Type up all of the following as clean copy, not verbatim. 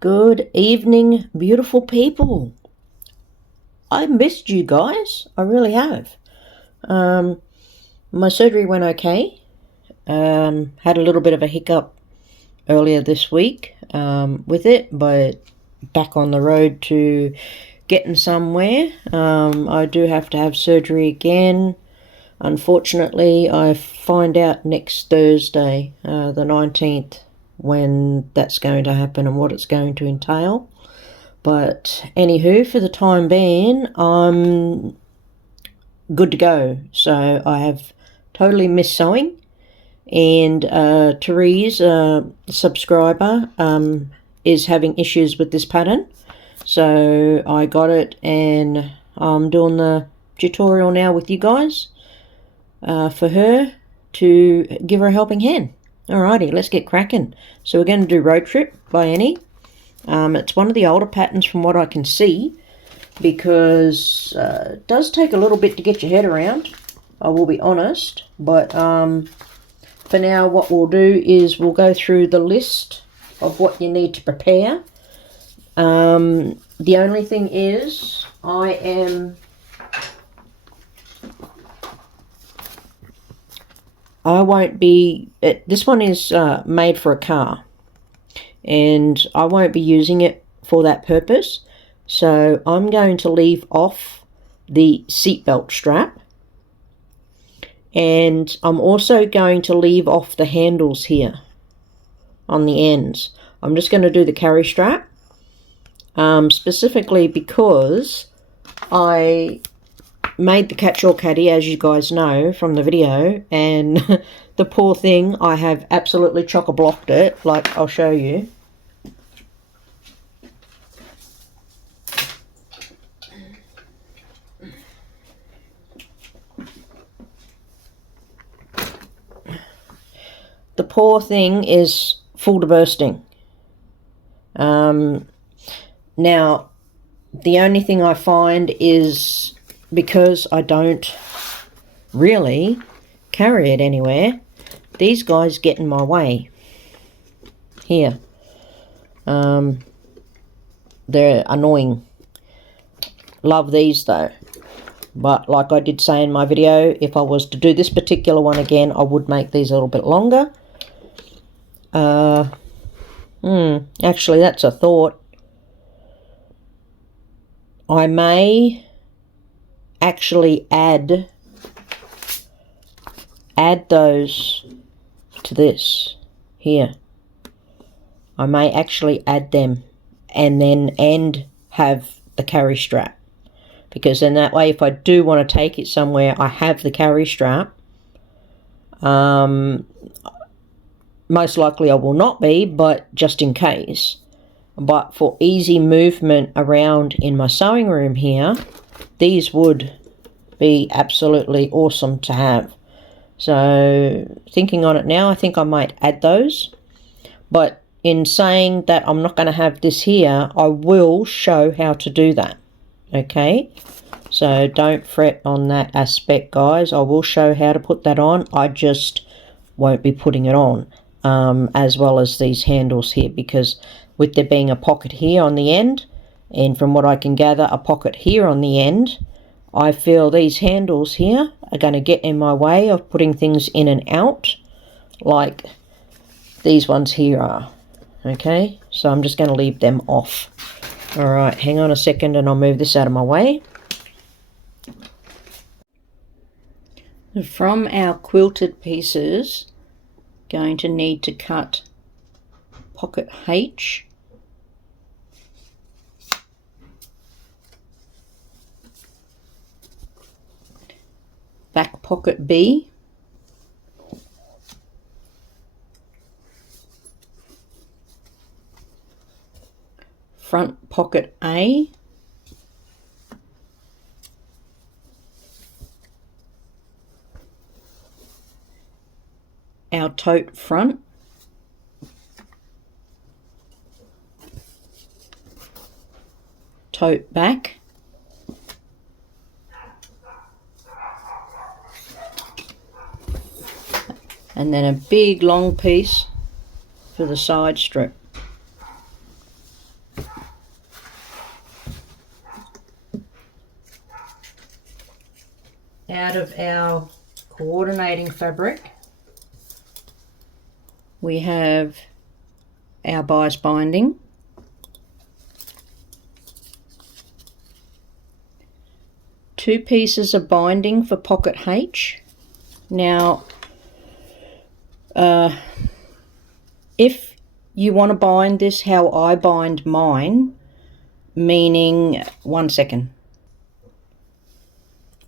Good evening, beautiful people. I missed you guys. I really have. My surgery went okay. Had a little bit of a hiccup earlier this week with it, but back on the road to getting somewhere. I do have to have surgery again. Unfortunately, I find out next Thursday, the 19th, when that's going to happen and what it's going to entail. But anywho, for the time being, I'm good to go. So I have totally missed sewing. And Therese, subscriber, is having issues with this pattern. So I got it and I'm doing the tutorial now with you guys for her to give her a helping hand. Alrighty, let's get cracking. So we're going to do Road Trip by Annie. It's one of the older patterns from what I can see, because it does take a little bit to get your head around, I will be honest. But for now, what we'll do is we'll go through the list of what you need to prepare. The only thing is, I won't be, this one is made for a car, and I won't be using it for that purpose. So I'm going to leave off the seatbelt strap, and I'm also going to leave off the handles here on the ends. I'm just going to do the carry strap, specifically because I made the catch-all caddy, as you guys know from the video, and the poor thing, I have absolutely chock-a-blocked it. Like, I'll show you. The poor thing is full to bursting. Now, the only thing I find is, because I don't really carry it anywhere, these guys get in my way here. They're annoying. Love these though, but like I did say in my video, if I was to do this particular one again, I would make these a little bit longer. Actually, that's a thought. I may actually add those to this here. I may actually add them and have the carry strap, because then that way, if I do want to take it somewhere, I have the carry strap. Most likely I will not be, but just in case. But for easy movement around in my sewing room here, these would be absolutely awesome to have. So thinking on it now, I think I might add those. But in saying that I'm not going to have this here, I will show how to do that. Okay? So don't fret on that aspect, guys. I will show how to put that on. I just won't be putting it on, as well as these handles here, because with there being a pocket here on the end, and from what I can gather, a pocket here on the end, I feel these handles here are going to get in my way of putting things in and out, like these ones here are. Okay, so I'm just going to leave them off. Alright, hang on a second and I'll move this out of my way. From our quilted pieces, going to need to cut pocket H, back pocket B, front pocket A, our tote front, tote back, and then a big long piece for the side strip. out of our coordinating fabric, we have our bias binding, two pieces of binding for pocket H. Now, if you want to bind this how I bind mine, meaning, one second,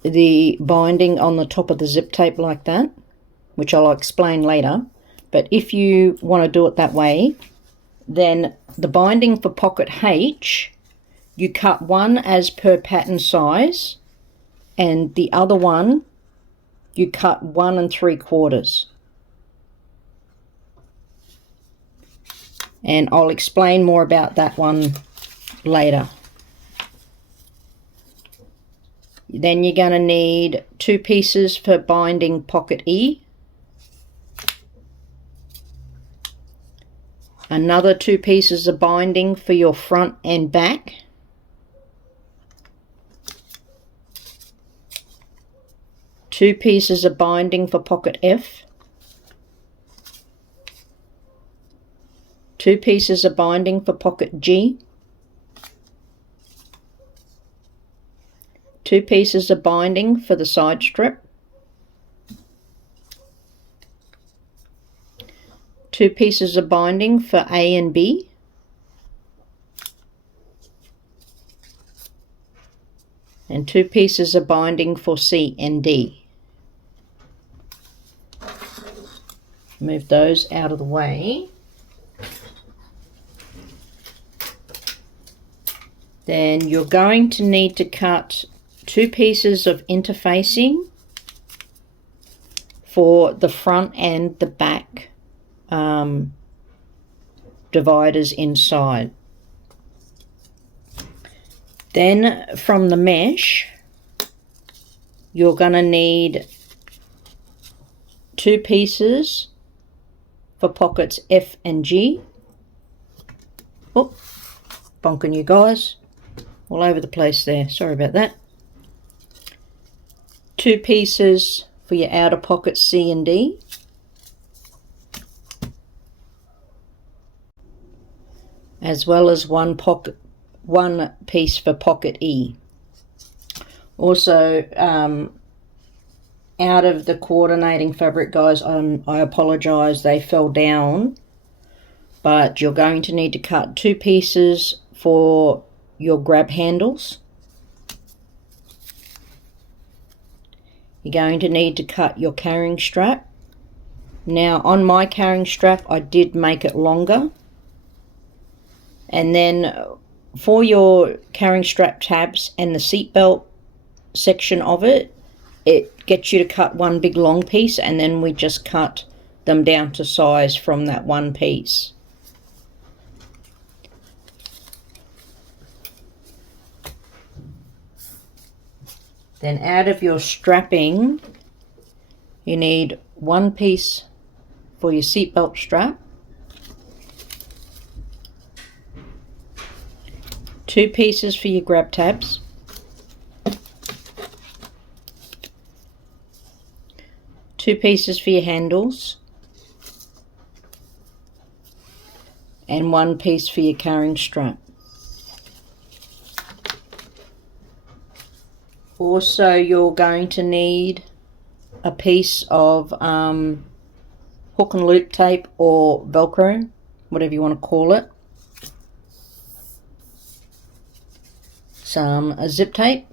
the binding on the top of the zip tape like that, which I'll explain later, but if you want to do it that way, then the binding for pocket H, you cut one as per pattern size, and the other one you cut 1 3/4. And I'll explain more about that one later. Then you're going to need 2 pieces for binding pocket E, another 2 pieces of binding for your front and back, two pieces of binding for pocket F, 2 pieces of binding for pocket G, 2 pieces of binding for the side strip, 2 pieces of binding for A and B, and 2 pieces of binding for C and D. Move those out of the way. Then you're going to need to cut 2 pieces of interfacing for the front and the back dividers inside. Then from the mesh, you're going to need 2 pieces for pockets F and G. Oh, bonking you guys. All over the place there. Sorry about that. 2 pieces for your outer pockets C and D. As well as one piece for pocket E. Also, out of the coordinating fabric, guys, I apologize, they fell down, but you're going to need to cut 2 pieces for your grab handles. You're going to need to cut your carrying strap. Now on my carrying strap I did make it longer, and then for your carrying strap tabs and the seat belt section of it, it gets you to cut one big long piece, and then we just cut them down to size from that one piece. Then out of your strapping, you need 1 piece for your seatbelt strap, 2 pieces for your grab tabs, 2 pieces for your handles, and 1 piece for your carrying strap. Also, you're going to need a piece of hook and loop tape or Velcro, whatever you want to call it. Some zip tape.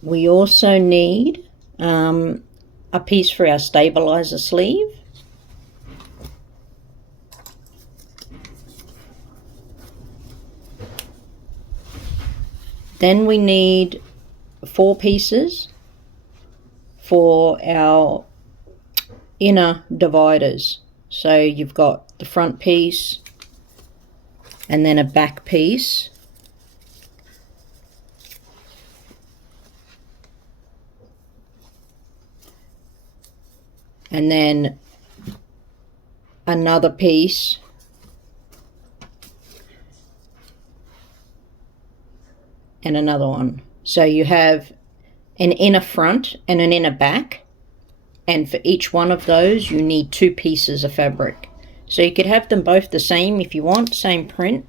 We also need a piece for our stabilizer sleeve. Then we need 4 pieces for our inner dividers. So you've got the front piece and then a back piece. And then another piece and another one. So you have an inner front and an inner back, and for each one of those you need 2 pieces of fabric. So you could have them both the same if you want, same print,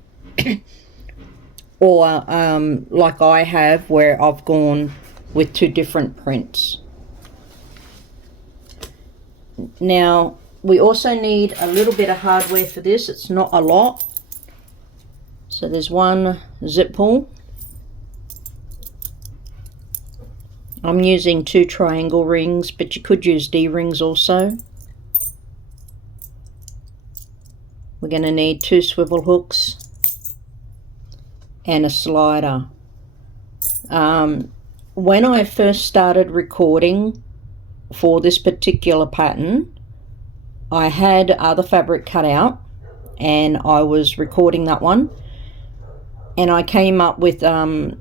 or like I have, where I've gone with 2 different prints. Now we also need a little bit of hardware for this. It's not a lot. So there's one zip pull. I'm using 2 triangle rings, but you could use D-rings also. We're going to need 2 swivel hooks and a slider. When I first started recording for this particular pattern, I had other fabric cut out and I was recording that one, and I came up with on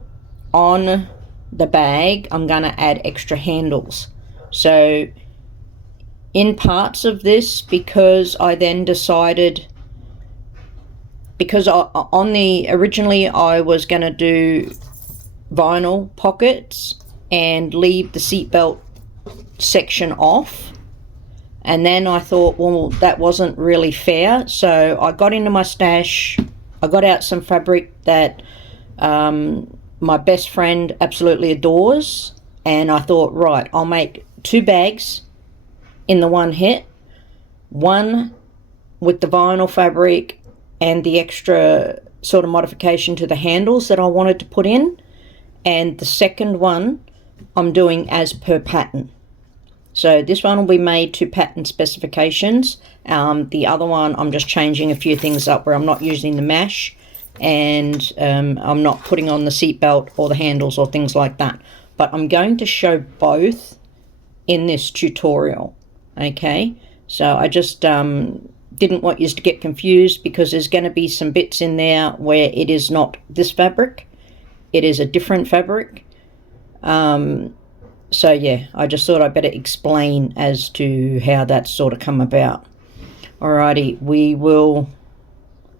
the bag I'm going to add extra handles. So in parts of this, because I then decided, because originally I was going to do vinyl pockets and leave the seatbelt section off, and then I thought, well, that wasn't really fair. So I got into my stash, I got out some fabric that my best friend absolutely adores, and I thought, right, I'll make 2 bags in the one hit, one with the vinyl fabric and the extra sort of modification to the handles that I wanted to put in, and the second one I'm doing as per pattern. So this one will be made to pattern specifications. The other one I'm just changing a few things up where I'm not using the mesh, and I'm not putting on the seat belt or the handles or things like that. But I'm going to show both in this tutorial. Okay, so I just didn't want you to get confused, because there's going to be some bits in there where it is not this fabric, it is a different fabric. So yeah, I just thought I'd better explain as to how that's sort of come about. Alrighty,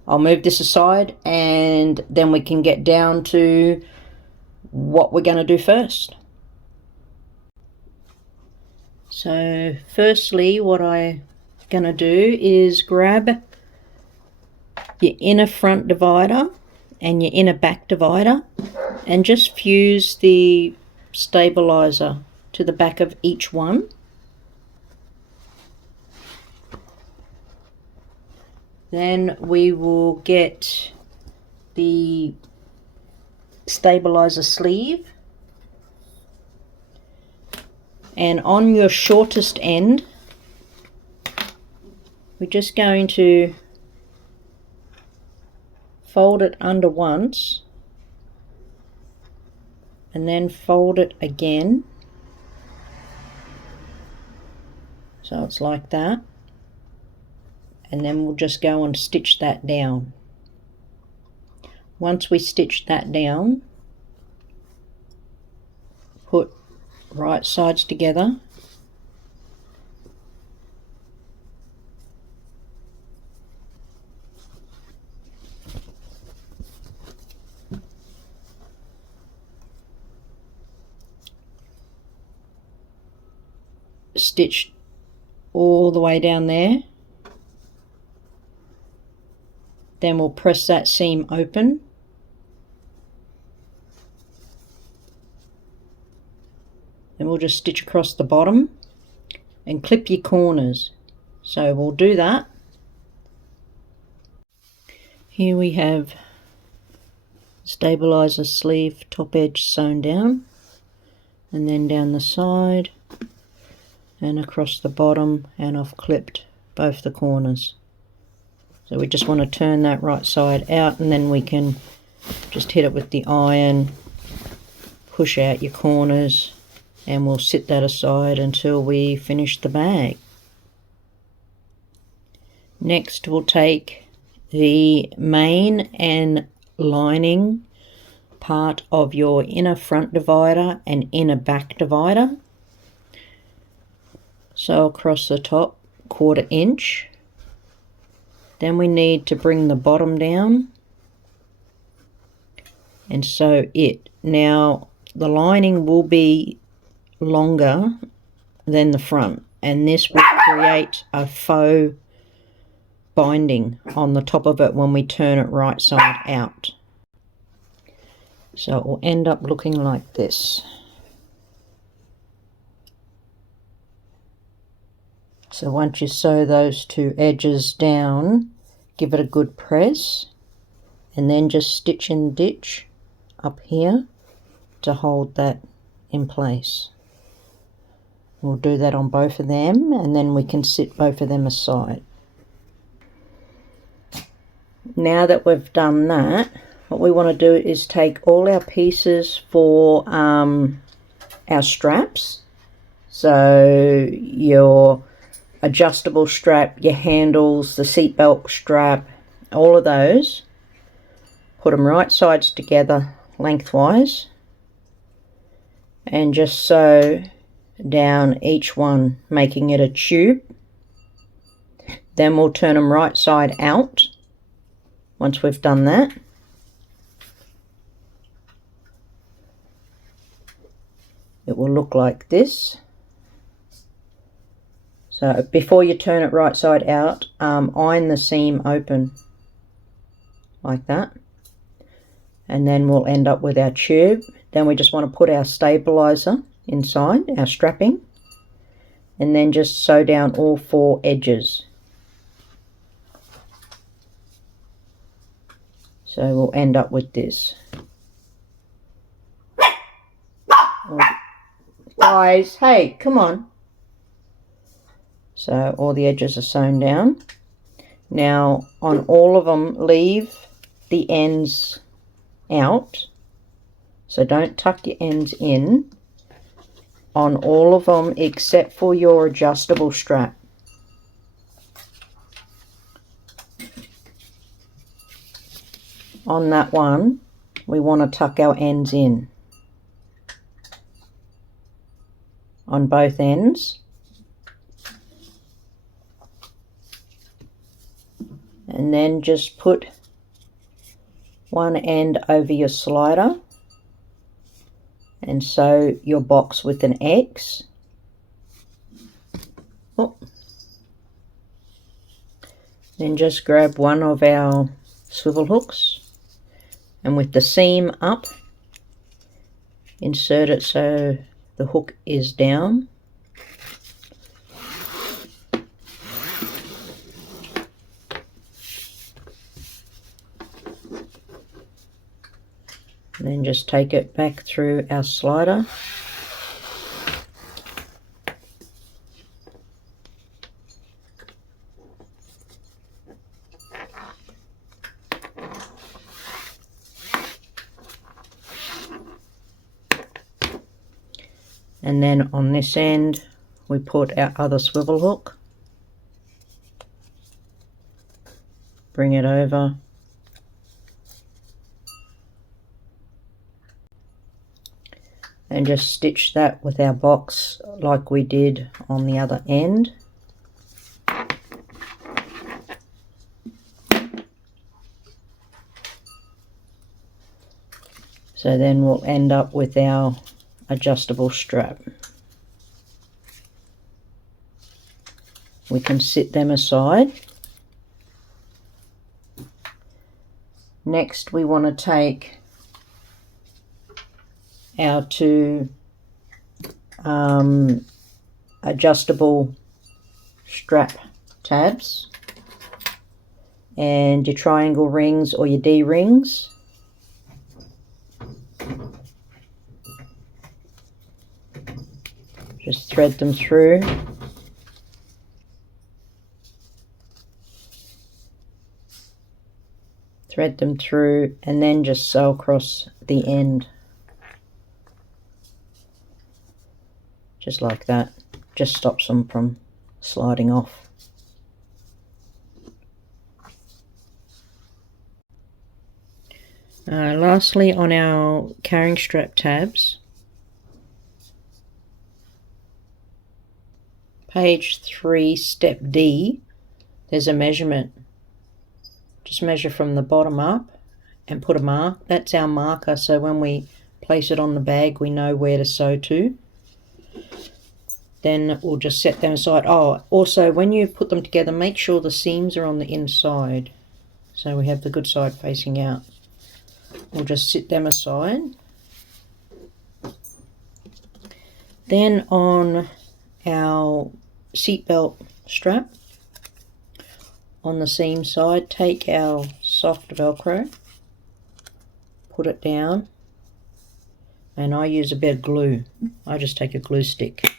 I'll move this aside, and then we can get down to what we're going to do first. So firstly, what I'm going to do is grab your inner front divider and your inner back divider and just fuse the stabilizer to the back of each one. Then we will get the stabilizer sleeve, and on your shortest end we're just going to fold it under once and then fold it again, so it's like that, and then we'll just go and stitch that down. Once we stitch that down, put right sides together, stitch all the way down there, then we'll press that seam open, then we'll just stitch across the bottom and clip your corners. So we'll do that. Here we have stabilizer sleeve top edge sewn down, and then down the side and across the bottom, and I've clipped both the corners. So we just want to turn that right side out, and then we can just hit it with the iron, push out your corners, and we'll sit that aside until we finish the bag. Next we'll take the main and lining part of your inner front divider and inner back divider. So across the top 1/4 inch. Then we need to bring the bottom down and sew it. Now the lining will be longer than the front, and this will create a faux binding on the top of it when we turn it right side out. So it will end up looking like this. So once you sew those two edges down, give it a good press, and then just stitch in the ditch up here to hold that in place. We'll do that on both of them, and then we can sit both of them aside. Now that we've done that, what we want to do is take all our pieces for our straps. So your adjustable strap, your handles, the seatbelt strap, all of those, put them right sides together lengthwise, and just sew down each one, making it a tube. Then we'll turn them right side out. Once we've done that, it will look like this. So before you turn it right side out, iron the seam open like that, and then we'll end up with our tube. Then we just want to put our stabilizer inside, our strapping, and then just sew down all 4 edges. So we'll end up with this. Guys, hey, come on. So all the edges are sewn down. Now on all of them, leave the ends out. So don't tuck your ends in on all of them except for your adjustable strap. On that one, we want to tuck our ends in on both ends. And then just put one end over your slider and sew your box with an X. Oh. Then just grab one of our swivel hooks, and with the seam up, insert it so the hook is down. And then just take it back through our slider. And then on this end, we put our other swivel hook, bring it over, and just stitch that with our box like we did on the other end. So then we'll end up with our adjustable strap. We can sit them aside. Next we want to take our 2 adjustable strap tabs and your triangle rings or your D rings. Just thread them through. Thread them through and then just sew across the end. Just like that. Just stops them from sliding off. Lastly, on our carrying strap tabs, page 3, step D, there's a measurement. Just measure from the bottom up and put a mark. That's our marker, so when we place it on the bag, we know where to sew to. Then we'll just set them aside. Oh, also when you put them together, make sure the seams are on the inside, so we have the good side facing out. We'll just sit them aside. Then on our seatbelt strap, on the seam side, take our soft Velcro, put it down, and I use a bit of glue. I just take a glue stick.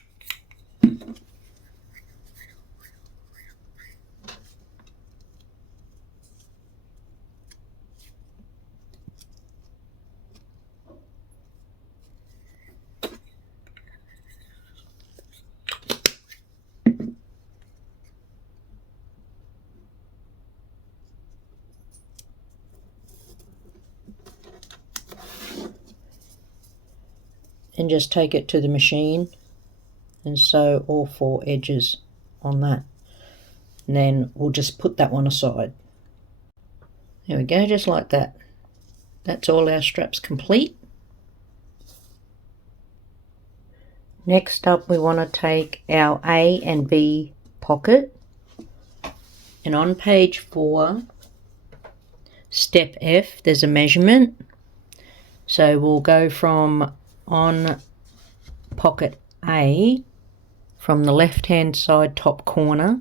And just take it to the machine and sew all 4 edges on that. And then we'll just put that one aside. There we go, just like that. That's all our straps complete. Next up, we want to take our A and B pocket, and on page 4, step F, there's a measurement. So we'll go from on pocket A, from the left hand side top corner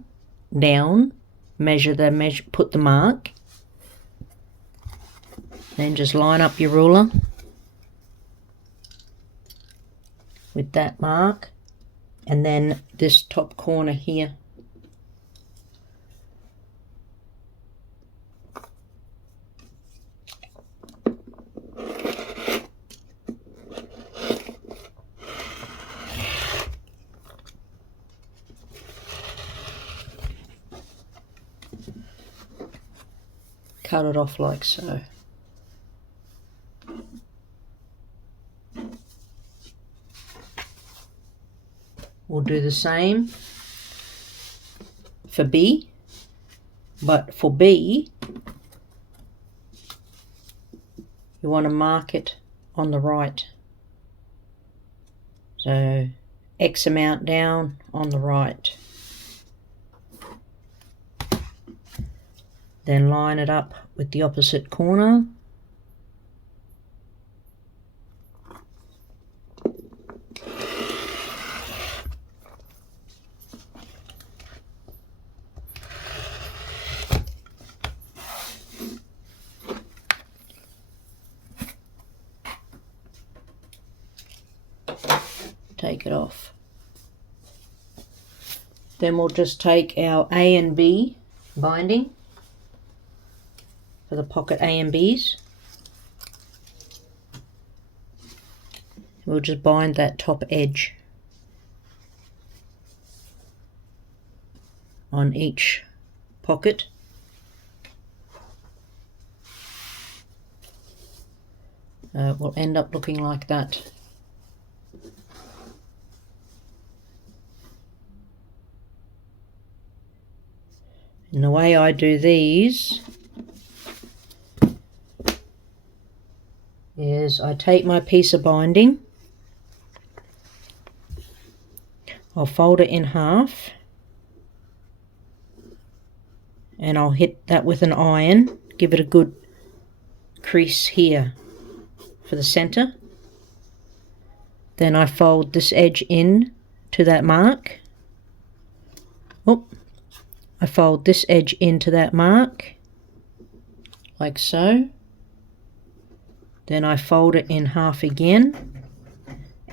down, put the mark, then just line up your ruler with that mark, and then this top corner here. Cut it off like so. We'll do the same for B, but for B, you want to mark it on the right. So X amount down on the right. Then line it up with the opposite corner. Take it off. Then we'll just take our A and B binding for the pocket A and B's. We'll just bind that top edge on each pocket. Will end up looking like that. And the way I do these is I take my piece of binding, I'll fold it in half, and I'll hit that with an iron, give it a good crease here for the center. Then I fold this edge in to that mark. I fold this edge into that mark, like so. Then I fold it in half again,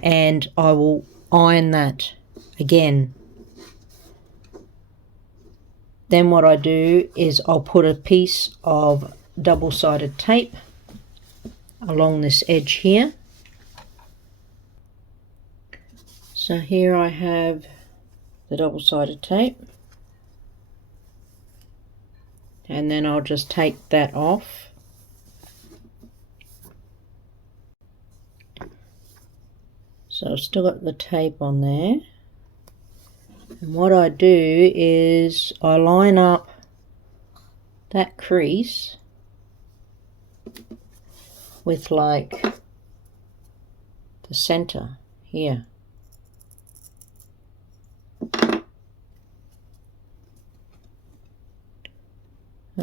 and I will iron that again. Then what I do is I'll put a piece of double-sided tape along this edge here. So here I have the double-sided tape. And then I'll just take that off. So I've still got the tape on there. And what I do is I line up that crease with like the center here.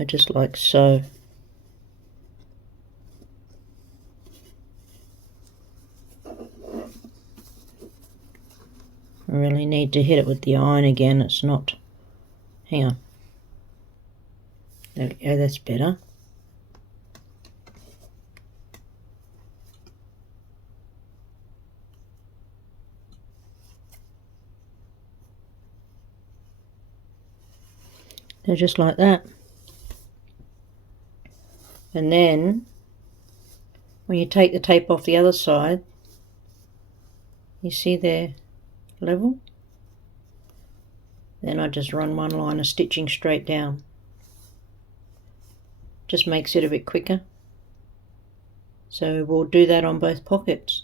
Just like so. I really need to hit it with the iron again. It's not. Hang on. There we go, that's better. So just like that. And then when you take the tape off the other side, you see they're level? Then I just run one line of stitching straight down. Just makes it a bit quicker. So we'll do that on both pockets.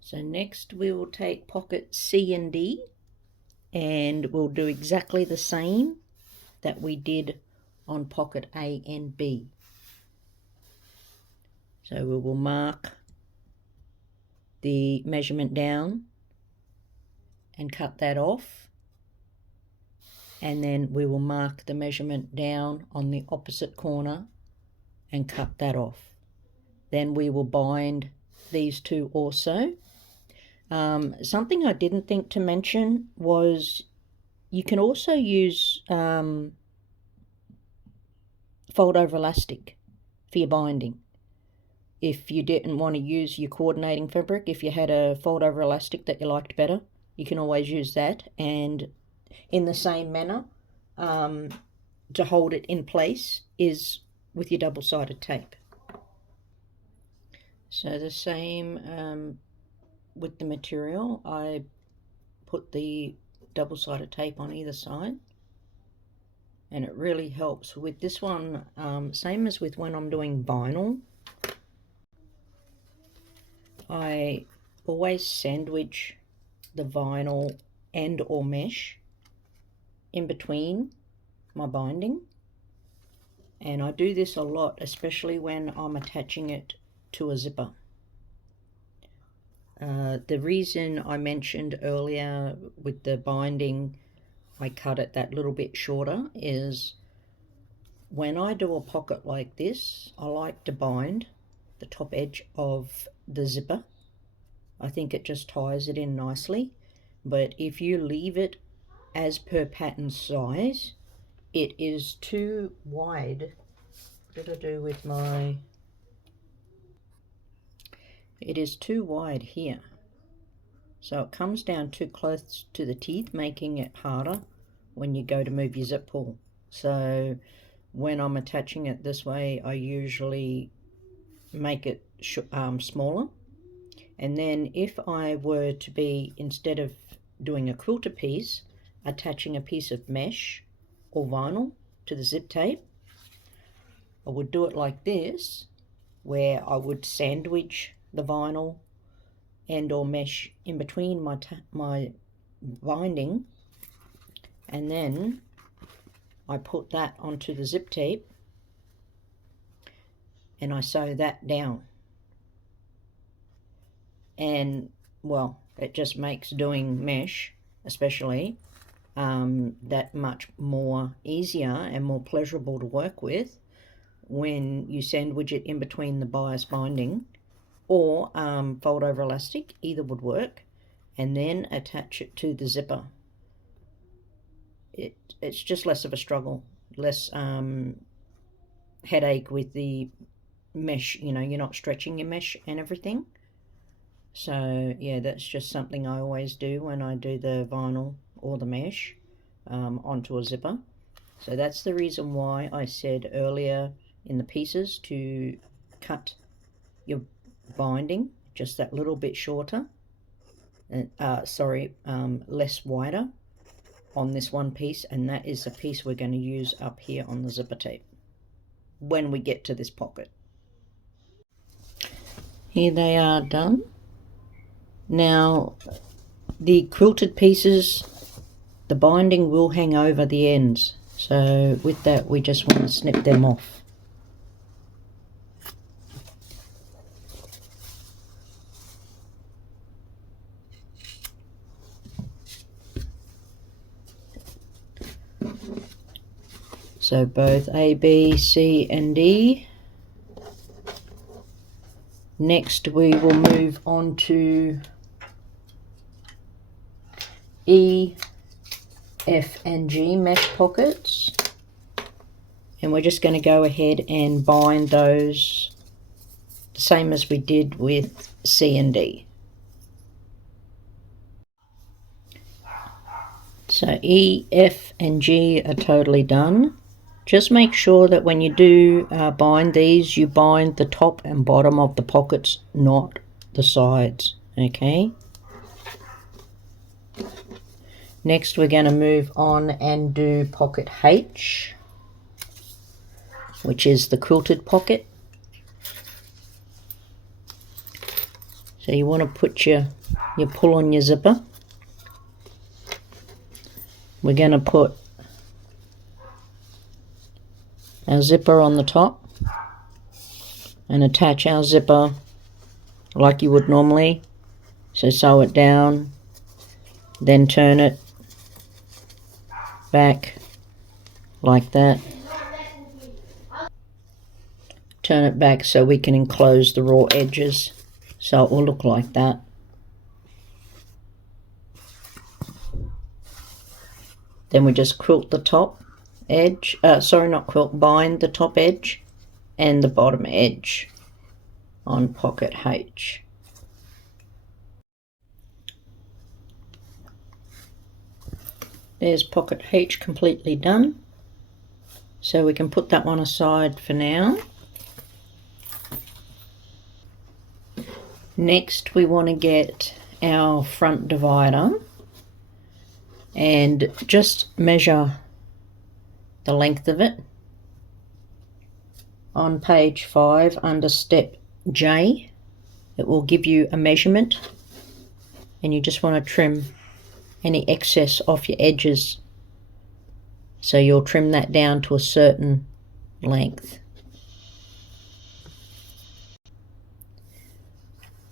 So next we will take pocket C and D, and we'll do exactly the same that we did on pocket A and B. So we will mark the measurement down and cut that off, and then we will mark the measurement down on the opposite corner and cut that off. Then we will bind these two also. Something I didn't think to mention was you can also use fold over elastic for your binding. If you didn't want to use your coordinating fabric, if you had a fold over elastic that you liked better, you can always use that, and in the same manner to hold it in place is with your double-sided tape. So the same with the material, I put the double-sided tape on either side, and it really helps with this one, same as with when I'm doing vinyl. I always sandwich the vinyl and or mesh in between my binding, and I do this a lot, especially when I'm attaching it to a zipper. The reason I mentioned earlier with the binding I cut it that little bit shorter is when I do a pocket like this, I like to bind the top edge of the zipper. I think it just ties it in nicely, but if you leave it as per pattern size, it is too wide. What did I do with my... It is too wide here, so it comes down too close to the teeth, making it harder when you go to move your zip pull. So when I'm attaching it this way, I usually make it smaller. And then if I were to be, instead of doing a quilter piece, attaching a piece of mesh or vinyl to the zip tape, I would do it like this, where I would sandwich the vinyl and or mesh in between my binding, and then I put that onto the zip tape and I sew that down. And well, it just makes doing mesh especially that much more easier and more pleasurable to work with when you sandwich it in between the bias binding or fold over elastic, either would work, and then attach it to the zipper. It's just less of a struggle, less headache with the mesh, you know, you're not stretching your mesh and everything. So yeah, that's just something I always do when I do the vinyl or the mesh onto a zipper. So that's the reason why I said earlier in the pieces to cut your binding just that little bit shorter, and less wider on this one piece, and that is the piece we're going to use up here on the zipper tape when we get to this pocket. Here they are done. Now the quilted pieces, the binding will hang over the ends, so with that we just want to snip them off. So both A, B, C and D. Next we will move on to E, F and G mesh pockets. And we're just going to go ahead and bind those the same as we did with C and D. So E, F and G are totally done. Just make sure that when you do bind these, you bind the top and bottom of the pockets, not the sides, okay? Next we're going to move on and do pocket H, which is the quilted pocket. So you want to put your pull on your zipper. We're going to put our zipper on the top and attach our zipper like you would normally. So sew it down, then turn it back like that. Turn it back so we can enclose the raw edges, so it will look like that. Then we just quilt the top edge, bind the top edge and the bottom edge on pocket H. There's pocket H completely done. So we can put that one aside for now. Next we want to get our front divider and just measure the length of it. On page 5 under step J, it will give you a measurement, and you just want to trim any excess off your edges. So you'll trim that down to a certain length.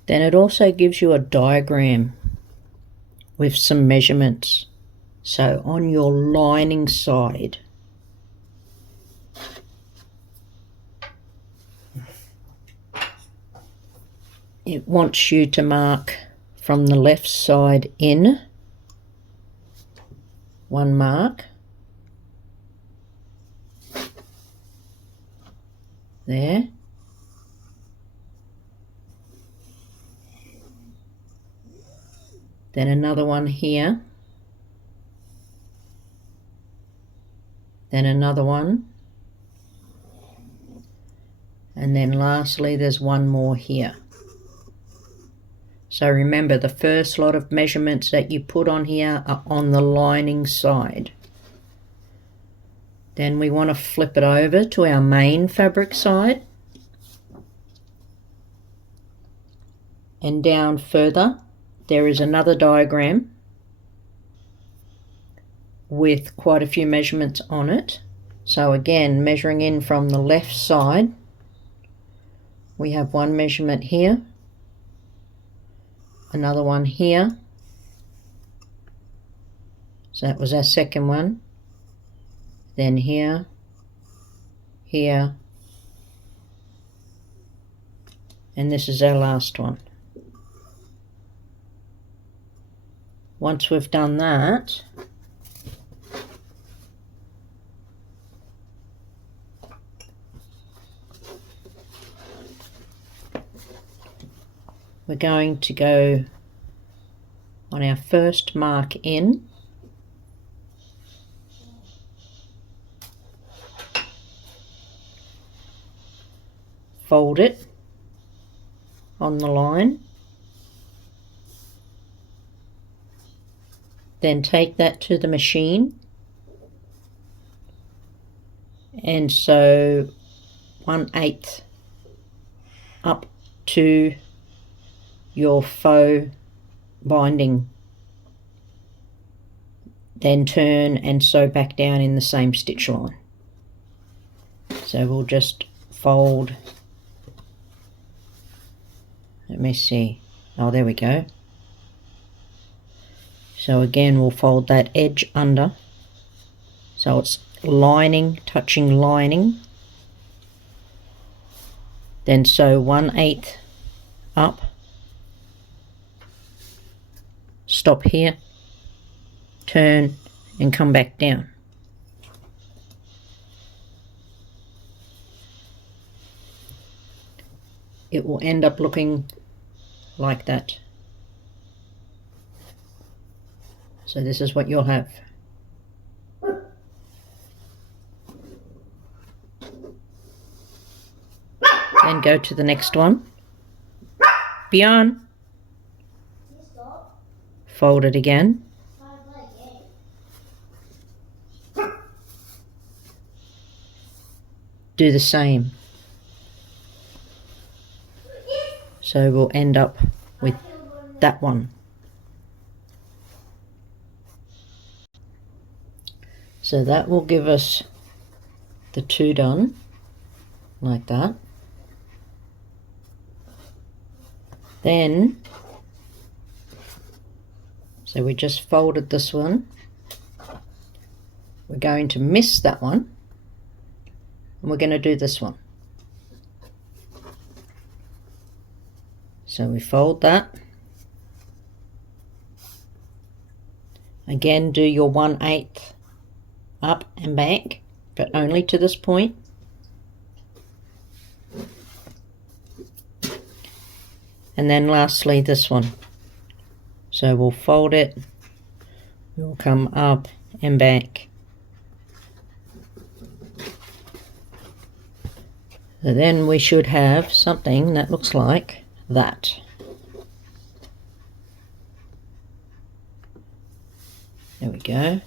Then it also gives you a diagram with some measurements. So on your lining side, it wants you to mark from the left side in, one mark, there, then another one here, then another one, and then lastly there's one more here. So remember, the first lot of measurements that you put on here are on the lining side. Then we want to flip it over to our main fabric side, and down further there is another diagram with quite a few measurements on it. So again, measuring in from the left side, we have one measurement here, another one here, so that was our second one, then here, here, and this is our last one. Once we've done that, we're going to go on our first mark in, fold it on the line, then take that to the machine and sew 1/8 up to your faux binding, then turn and sew back down in the same stitch line. So we'll just fold, let me see, oh there we go. So again we'll fold that edge under so it's lining, touching lining. Then sew 1/8 up, stop here, turn and come back down. It will end up looking like that. So this is what you'll have. Then go to the next one. Beyond. Fold it again. Do the same. So we'll end up with that one. So that will give us the two done, like that. Then, so we just folded this one. We're going to miss that one, and we're going to do this one. So we fold that. Again, do your 1/8 up and back, but only to this point. And then lastly this one. So we'll fold it, we'll come up and back. So then we should have something that looks like that. There we go.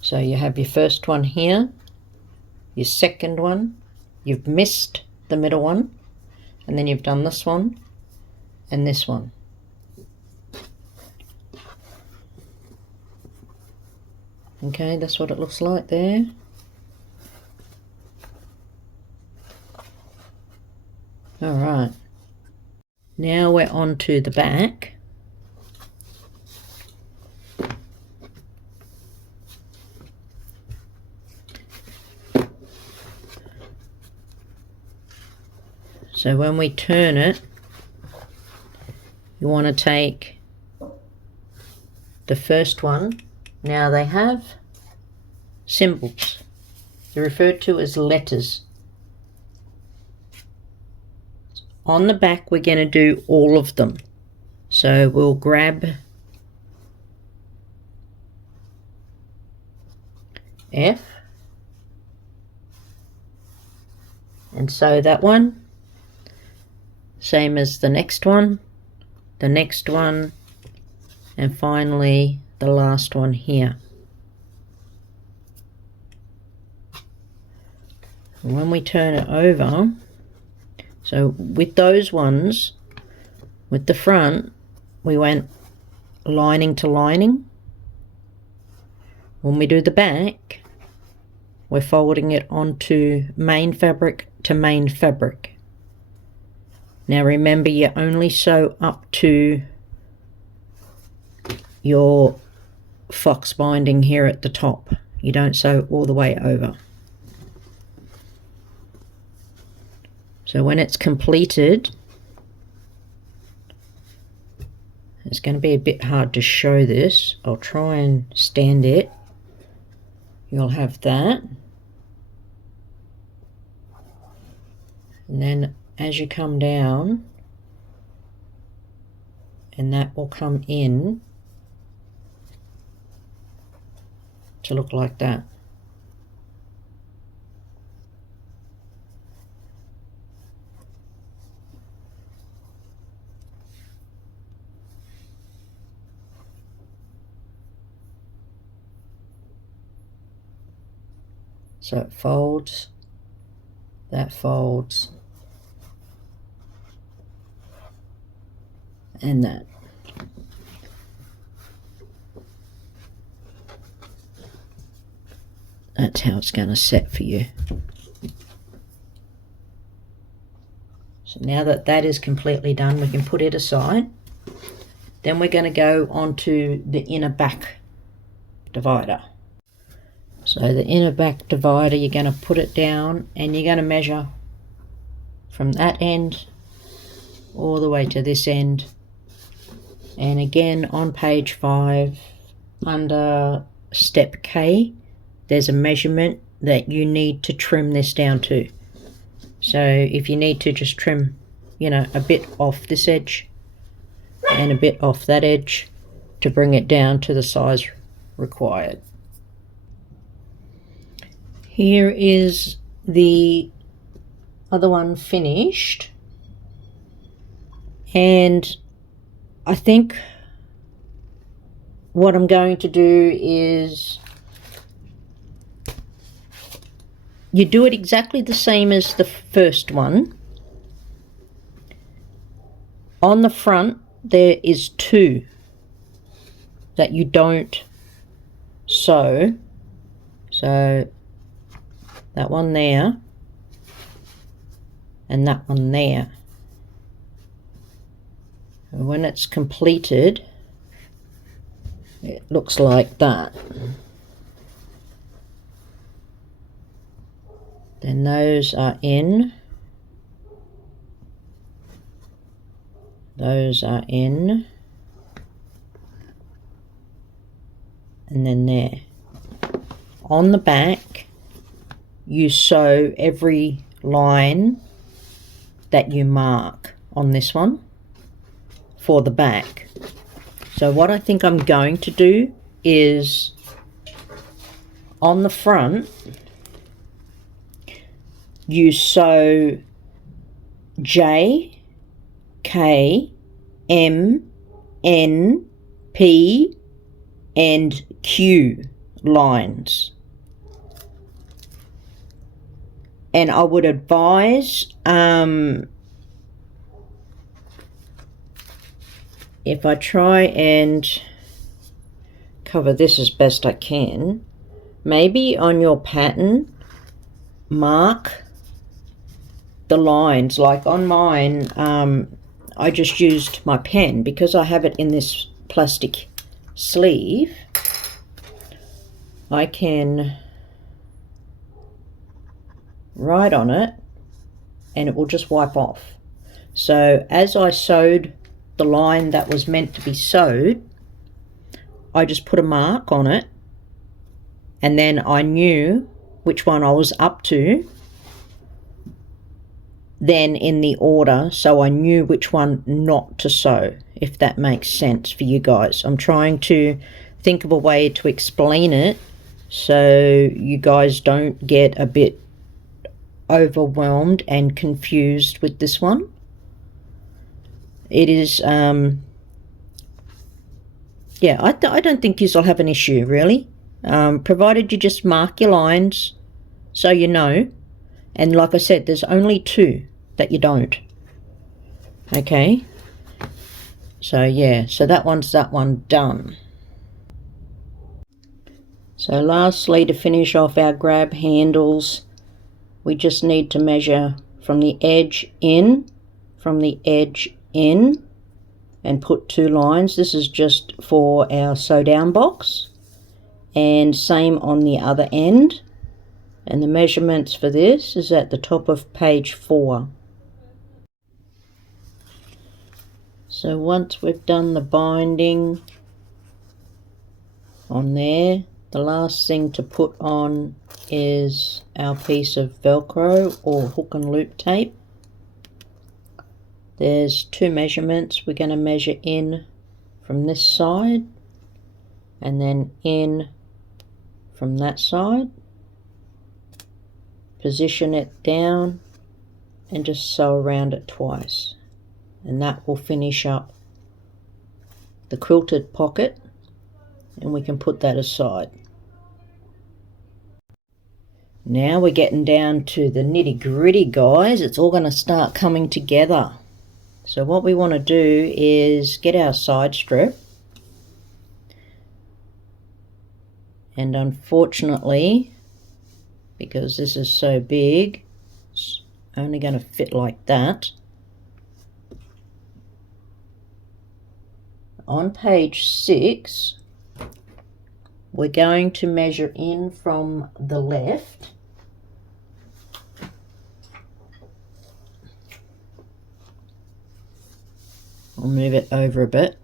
So you have your first one here, your second one, you've missed the middle one, and then you've done this one and this one. Okay, that's what it looks like there. All right, now we're on to the back. So when we turn it, you want to take the first one. Now they have symbols. They're referred to as letters. On the back, we're going to do all of them. So we'll grab F and sew that one. Same as the next one, and finally the last one here. And when we turn it over, so with those ones, with the front, we went lining to lining. When we do the back, we're folding it onto main fabric to main fabric. Now remember, you only sew up to your fox binding here at the top. You don't sew all the way over. So when it's completed, it's going to be a bit hard to show this. I'll try and stand it. You'll have that. And then as you come down, and that will come in to look like that. So it folds, that folds, and that. That's how it's going to set for you. So now that that is completely done, we can put it aside. Then we're going to go on to the inner back divider. So the inner back divider, you're going to put it down and you're going to measure from that end all the way to this end. And again, on page 5, under step K, there's a measurement that you need to trim this down to. So if you need to just trim, you know, a bit off this edge and a bit off that edge to bring it down to the size required. Here is the other one finished, and I think what I'm going to do is you do it exactly the same as the first one. On the front there is 2 that you don't sew, so that one there and that one there. And when it's completed, it looks like that. Then those are in, those are in, and then there. On the back, you sew every line that you mark on this one for the back. So what I think I'm going to do is on the front you sew J, K, M, N, P and Q lines. And I would advise, if I try and cover this as best I can, maybe on your pattern, mark the lines. Like on mine, I just used my pen because I have it in this plastic sleeve. I can write on it and it will just wipe off. So as I sewed the line that was meant to be sewed, I just put a mark on it, and then I knew which one I was up to then in the order, so I knew which one not to sew, if that makes sense for you guys. I'm trying to think of a way to explain it so you guys don't get a bit overwhelmed and confused with this one. It is yeah, I don't think you'll have an issue really, provided you just mark your lines so you know. And like I said, there's only 2 that you don't. Okay, so yeah, so that one done. So lastly, to finish off our grab handles, we just need to measure from the edge in, and put 2 lines. This is just for our sew down box, and same on the other end. And the measurements for this is at the top of page 4. So once we've done the binding on there, the last thing to put on is our piece of Velcro or hook and loop tape. There's 2 measurements. We're going to measure in from this side and then in from that side. Position it down and just sew around it twice, and that will finish up the quilted pocket, and we can put that aside. Now we're getting down to the nitty-gritty, guys. It's all going to start coming together. So what we want to do is get our side strip, and unfortunately, because this is so big, it's only going to fit like that. On page 6, we're going to measure in from the left. I'll move it over a bit.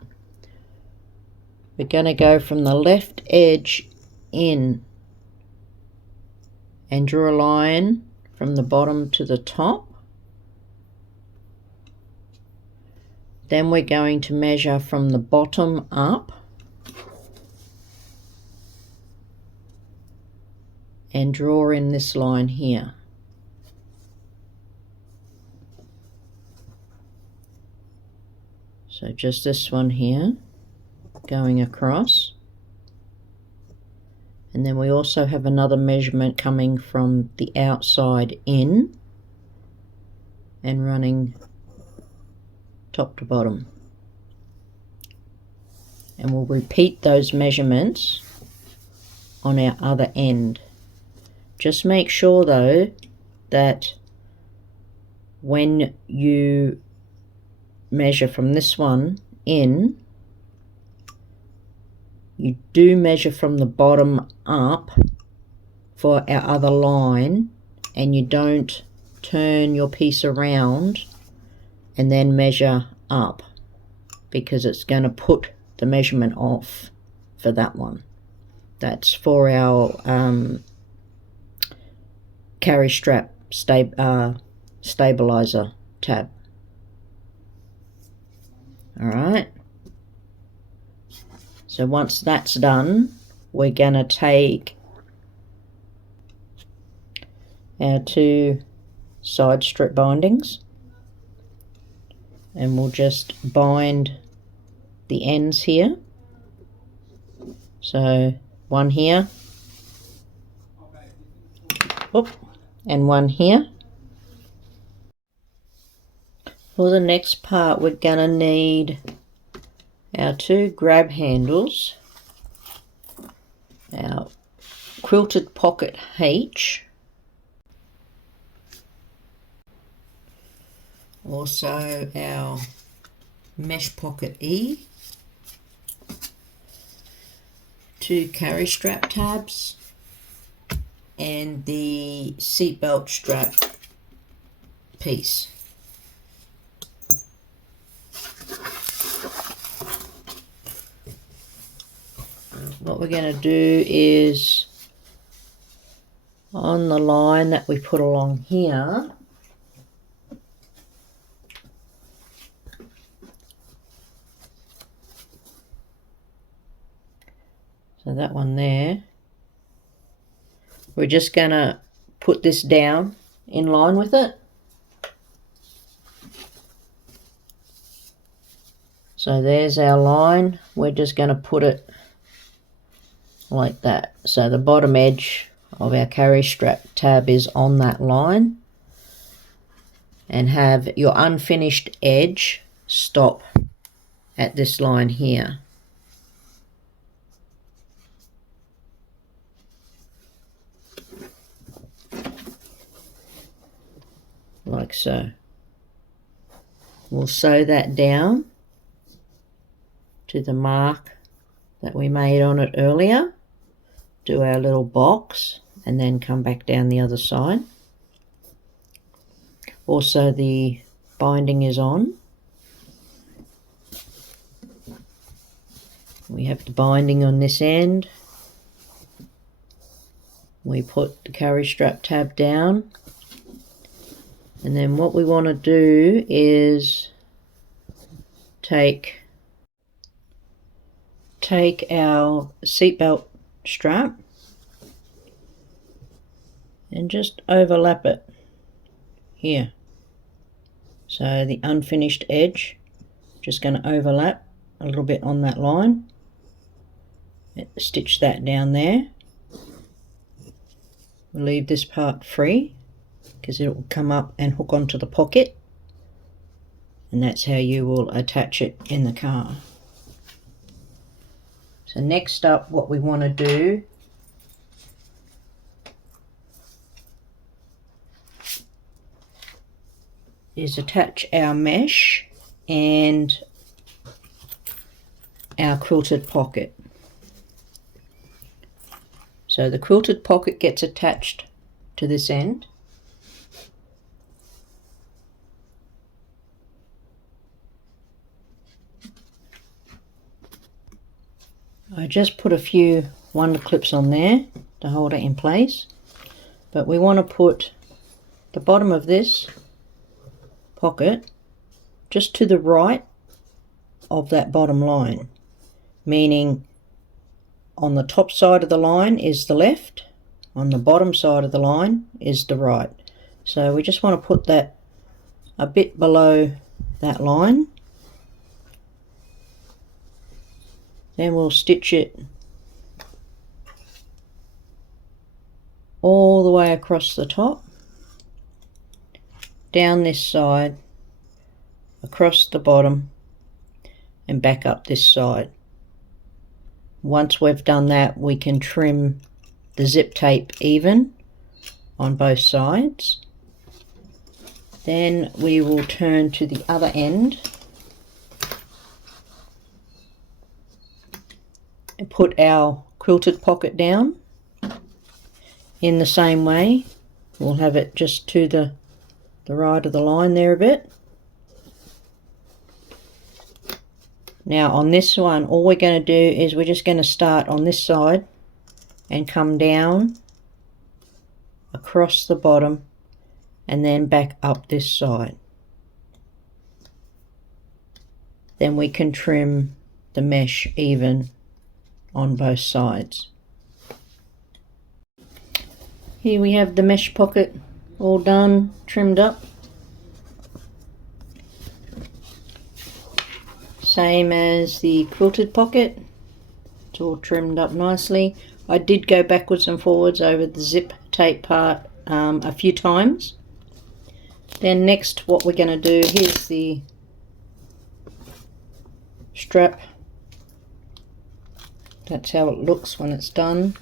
We're going to go from the left edge in and draw a line from the bottom to the top. Then we're going to measure from the bottom up and draw in this line here. So just this one here going across. And then we also have another measurement coming from the outside in and running top to bottom. And we'll repeat those measurements on our other end. Just make sure though that when you measure from this one in, you do measure from the bottom up for our other line, and you don't turn your piece around and then measure up, because it's going to put the measurement off for that one. That's for our carry strap stabilizer tab. Alright, so once that's done, we're going to take our 2 side strip bindings and we'll just bind the ends here. So one here, and one here. For the next part, we're going to need our 2 grab handles, our quilted pocket H, also our mesh pocket E, 2 carry strap tabs, and the seatbelt strap piece. What we're going to do is, on the line that we put along here, so that one there, we're just going to put this down in line with it. So there's our line. We're just going to put it like that. So the bottom edge of our carry strap tab is on that line, and have your unfinished edge stop at this line here. Like so. We'll sew that down to the mark that we made on it earlier, do our little box, and then come back down the other side. Also the binding is on. We have the binding on this end. We put the carry strap tab down, and then what we want to do is take our seatbelt strap and just overlap it here. So the unfinished edge, just going to overlap a little bit on that line, stitch that down there. We'll leave this part free because it will come up and hook onto the pocket, and that's how you will attach it in the car. So next up, what we want to do is attach our mesh and our quilted pocket. So the quilted pocket gets attached to this end. I just put a few wonder clips on there to hold it in place, but we want to put the bottom of this pocket just to the right of that bottom line, meaning on the top side of the line is the left, on the bottom side of the line is the right. So we just want to put that a bit below that line. Then we'll stitch it all the way across the top, down this side, across the bottom, and back up this side. Once we've done that, we can trim the zip tape even on both sides. Then we will turn to the other end and put our quilted pocket down in the same way. We'll have it just to the right of the line there a bit. Now on this one, all we're going to do is we're just going to start on this side and come down across the bottom and then back up this side. Then we can trim the mesh even on both sides. Here we have the mesh pocket all done, trimmed up. Same as the quilted pocket, it's all trimmed up nicely. I did go backwards and forwards over the zip tape part a few times. Then next what we're going to do, here's the strap. That's how it looks when it's done.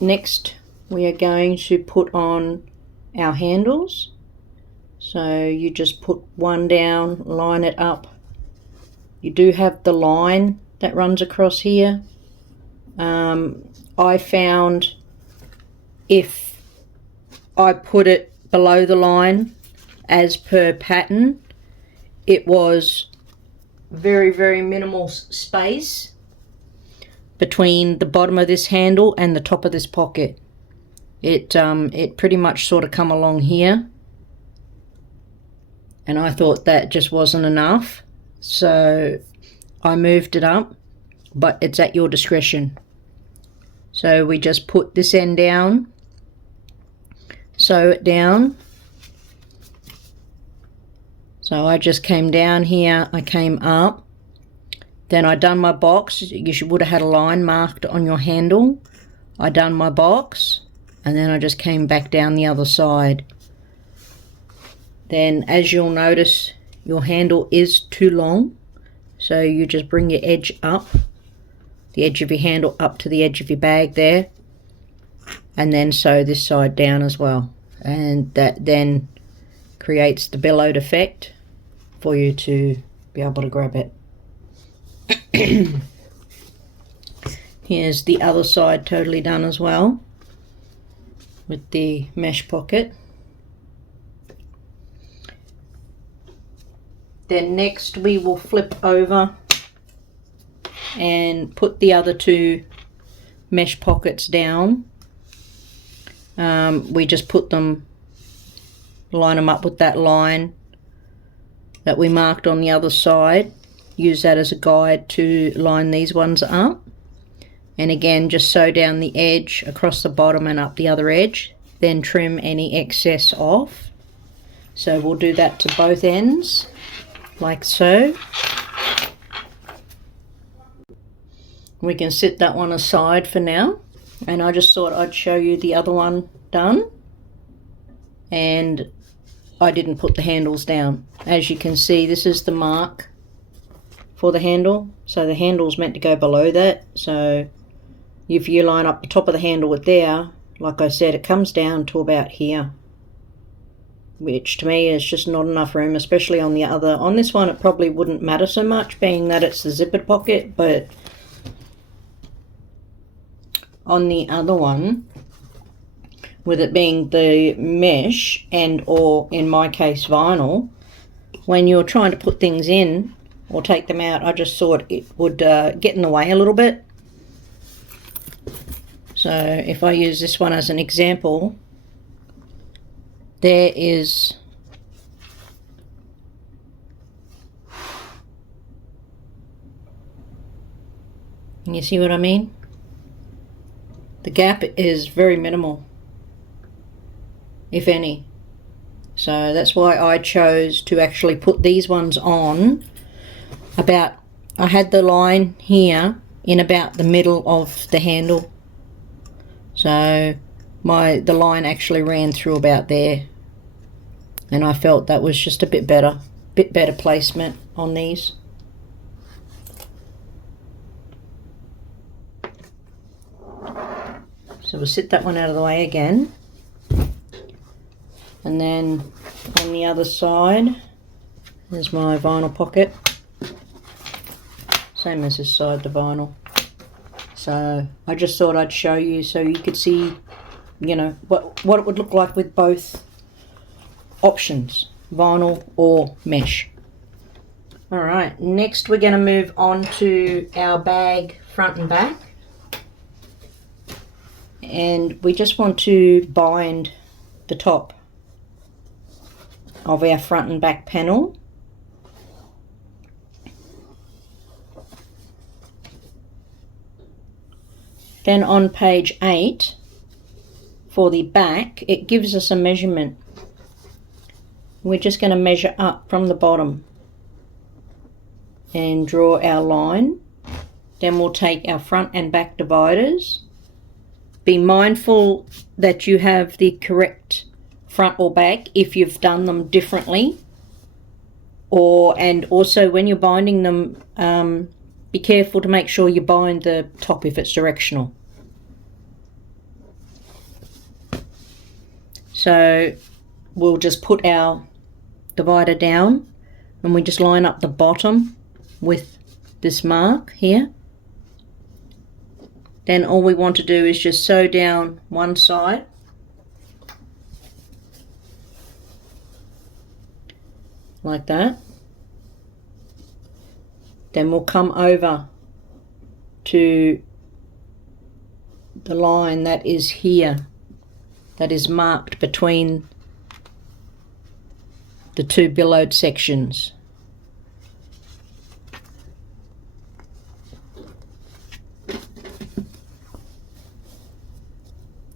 Next we are going to put on our handles. So you just put one down, line it up. You do have the line that runs across here. I found if I put it below the line as per pattern, it was very minimal space between the bottom of this handle and the top of this pocket. It pretty much sort of come along here, and I thought that just wasn't enough, so I moved it up, but it's at your discretion. So we just put this end down, sew it down. So I just came down here, I came up, then I done my box. You would have had a line marked on your handle. I done my box, and then I just came back down the other side. Then as you'll notice, your handle is too long, so you just bring your edge up, the edge of your handle up to the edge of your bag there, and then sew this side down as well, and that then creates the billowed effect for you to be able to grab it. Here's the other side totally done as well with the mesh pocket. Then next we will flip over and put the other two mesh pockets down. We just put them, line them up with that line that we marked on the other side. Use that as a guide to line these ones up, and again just sew down the edge across the bottom and up the other edge, then trim any excess off. So we'll do that to both ends like so. We can set that one aside for now, and I just thought I'd show you the other one done, and I didn't put the handles down. As you can see, this is the mark for the handle, so the handle's meant to go below that. So if you line up the top of the handle with there, like I said, it comes down to about here, which to me is just not enough room, especially on the other. On this one it probably wouldn't matter so much, being that it's the zippered pocket, but on the other one, with it being the mesh and or in my case vinyl, when you're trying to put things in or take them out, I just thought it would get in the way a little bit. So if I use this one as an example, there is you see what I mean? The gap is very minimal, if any. So that's why I chose to actually put these ones on about, I had the line here in about the middle of the handle. So the line actually ran through about there. And I felt that was just a bit better placement on these. So we'll sit that one out of the way again. And then on the other side, there's my vinyl pocket. Same as this side, the vinyl. So I just thought I'd show you so you could see, you know, what it would look like with both options, vinyl or mesh. Alright, next we're going to move on to our bag front and back. And we just want to bind the top of our front and back panel. Then on page 8 for the back, it gives us a measurement. We're just going to measure up from the bottom and draw our line. Then we'll take our front and back dividers. Be mindful that you have the correct front or back if you've done them differently, and also when you're binding them, be careful to make sure you bind the top if it's directional. So we'll just put our divider down and we just line up the bottom with this mark here. Then all we want to do is just sew down one side like that. Then we'll come over to the line that is here, that is marked between the two billowed sections.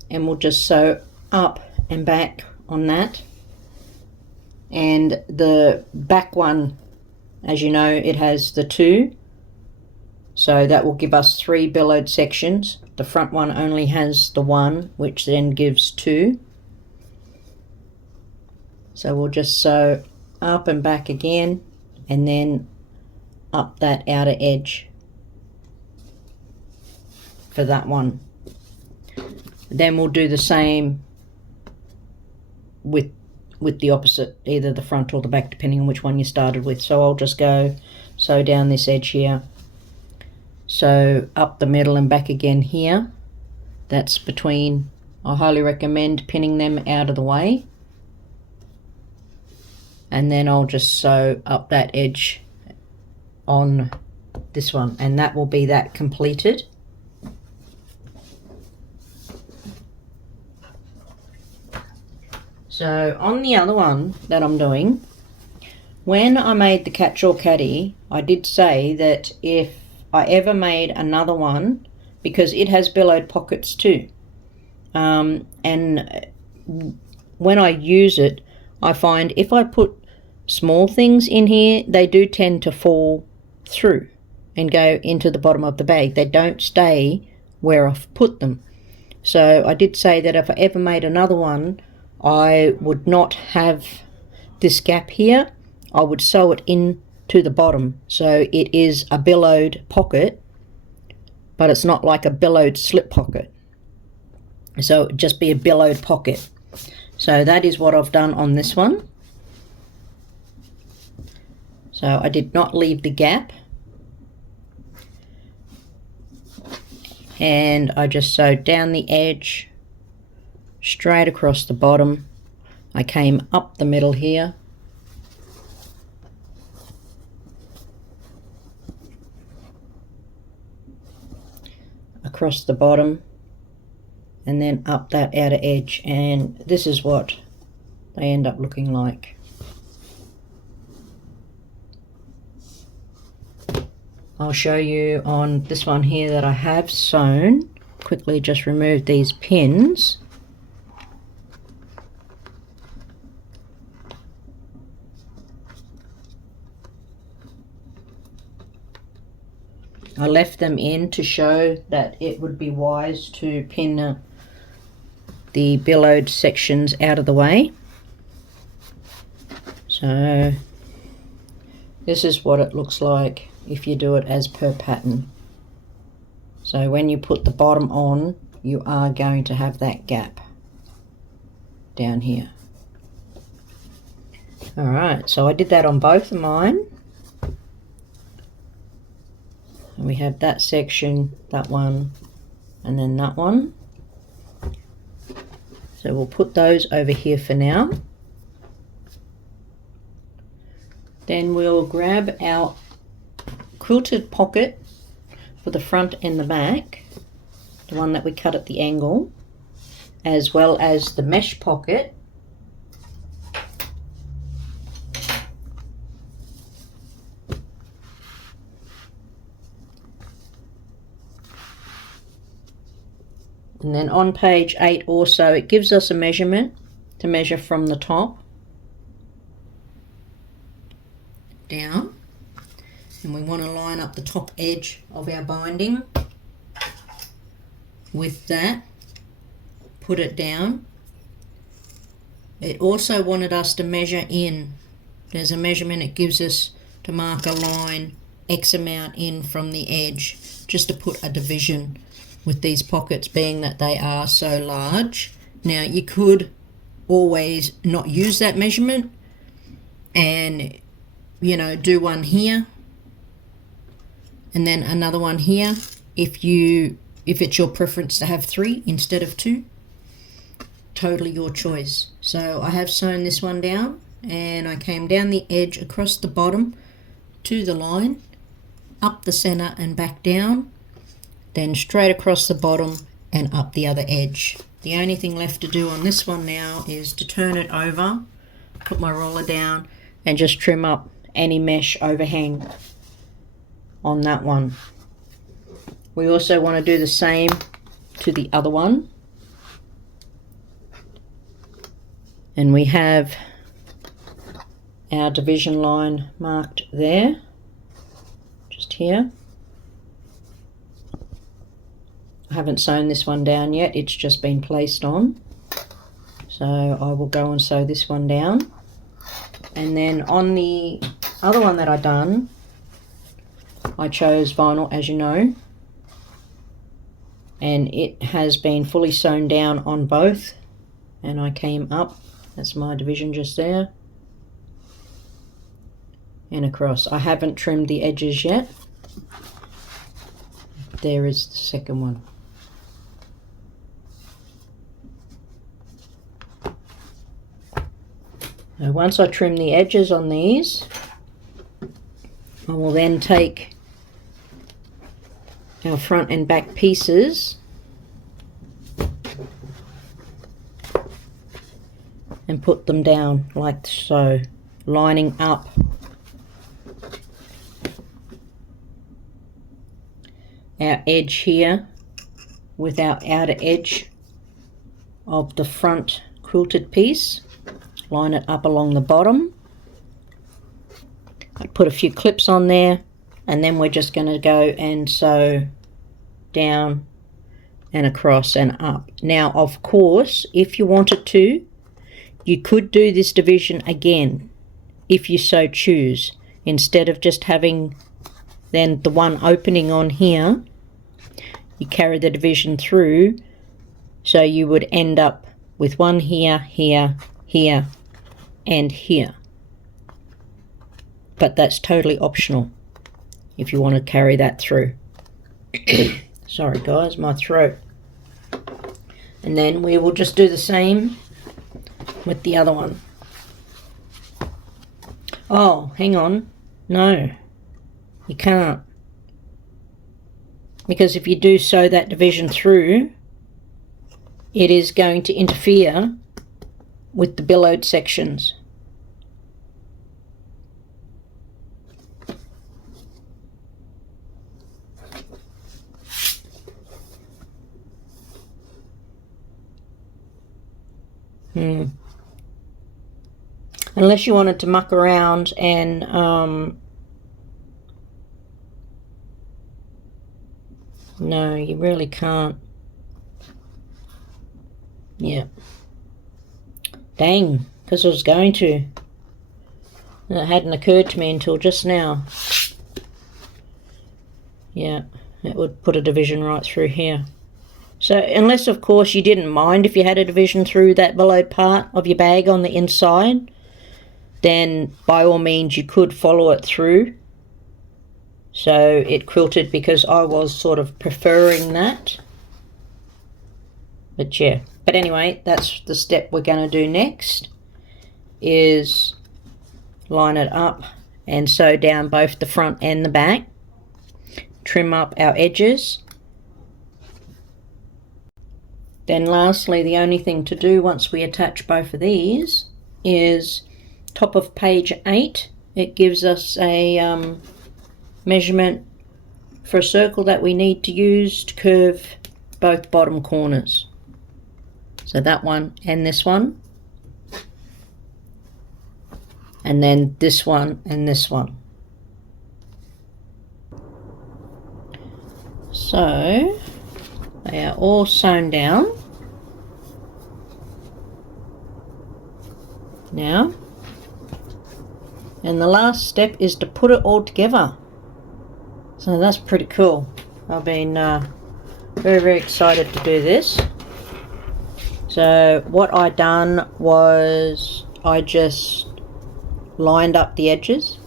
And we'll just sew up and back on that. And the back one, as you know, it has the 2, so that will give us 3 billowed sections. The front one only has the 1, which then gives 2. So we'll just sew up and back again, and then up that outer edge for that one. Then we'll do the same with the opposite, either the front or the back, depending on which one you started with. So I'll just go sew down this edge here, sew up the middle and back again here. That's between, I highly recommend pinning them out of the way. And then I'll just sew up that edge on this one, and that will be that completed. So on the other one that I'm doing, when I made the catch-all caddy, I did say that if I ever made another one, because it has billowed pockets too, and when I use it, I find if I put small things in here, they do tend to fall through and go into the bottom of the bag. They don't stay where I've put them. So I did say that if I ever made another one, I would not have this gap here. I would sew it in to the bottom, so it is a billowed pocket, but it's not like a billowed slip pocket. So it'd just be a billowed pocket. So that is what I've done on this one. So I did not leave the gap. and I just sewed down the edge straight across the bottom. I came up the middle here, across the bottom, and then up that outer edge, and this is what they end up looking like. I'll show you on this one here that I have sewn. Quickly just remove these pins. I left them in to show that it would be wise to pin the billowed sections out of the way. So this is what it looks like if you do it as per pattern. So when you put the bottom on, you are going to have that gap down here. Alright, so I did that on both of mine. And we have that section, that one, and then that one. So we'll put those over here for now. Then we'll grab our quilted pocket for the front and the back, the one that we cut at the angle, as well as the mesh pocket. And then on page 8 also, it gives us a measurement to measure from the top down. And we want to line up the top edge of our binding with that, put it down. It also wanted us to measure in. There's a measurement it gives us to mark a line X amount in from the edge, just to put a division with these pockets, being that they are so large. Now you could always not use that measurement and, you know, do one here and then another one here if it's your preference to have 3 instead of 2. Totally your choice. So I have sewn this one down, and I came down the edge across the bottom to the line, up the center and back down, then straight across the bottom and up the other edge. The only thing left to do on this one now is to turn it over, put my roller down, and just trim up any mesh overhang on that one. We also want to do the same to the other one. And we have our division line marked there, just here. I haven't sewn this one down yet, it's just been placed on. So I will go and sew this one down. And then on the other one that I done, I chose vinyl, as you know. And it has been fully sewn down on both. And I came up, that's my division just there. And across. I haven't trimmed the edges yet. There is the second one. Now once I trim the edges on these, I will then take our front and back pieces and put them down like so, lining up. Our edge here with our outer edge of the front quilted piece. Line it up along the bottom. I put a few clips on there, and then we're just going to go and sew down and across and up. Now, of course, if you wanted to, you could do this division again if you so choose. Instead of just having then the one opening on here, you carry the division through, so you would end up with one here, here, here, and here. But that's totally optional if you want to carry that through. Sorry guys, my throat. And then we will just do the same with the other one. Oh, hang on. No, you can't. Because if you do sew that division through, it is going to interfere with the billowed sections. Unless you wanted to muck around and no, you really can't. Yeah. Dang, because I was going to. And it hadn't occurred to me until just now. Yeah, it would put a division right through here. So unless, of course, you didn't mind if you had a division through that billowed part of your bag on the inside, then by all means you could follow it through so it quilted, because I was sort of preferring that. But yeah, but anyway, that's the step we're going to do next, is line it up and sew down both the front and the back, trim up our edges. Then lastly, the only thing to do once we attach both of these is top of page 8. It gives us a measurement for a circle that we need to use to curve both bottom corners. So that one and this one. And then this one and this one. So they are all sewn down. Now, and the last step is to put it all together. So that's pretty cool. I've been very, very excited to do this. So what I done was I just lined up the edges,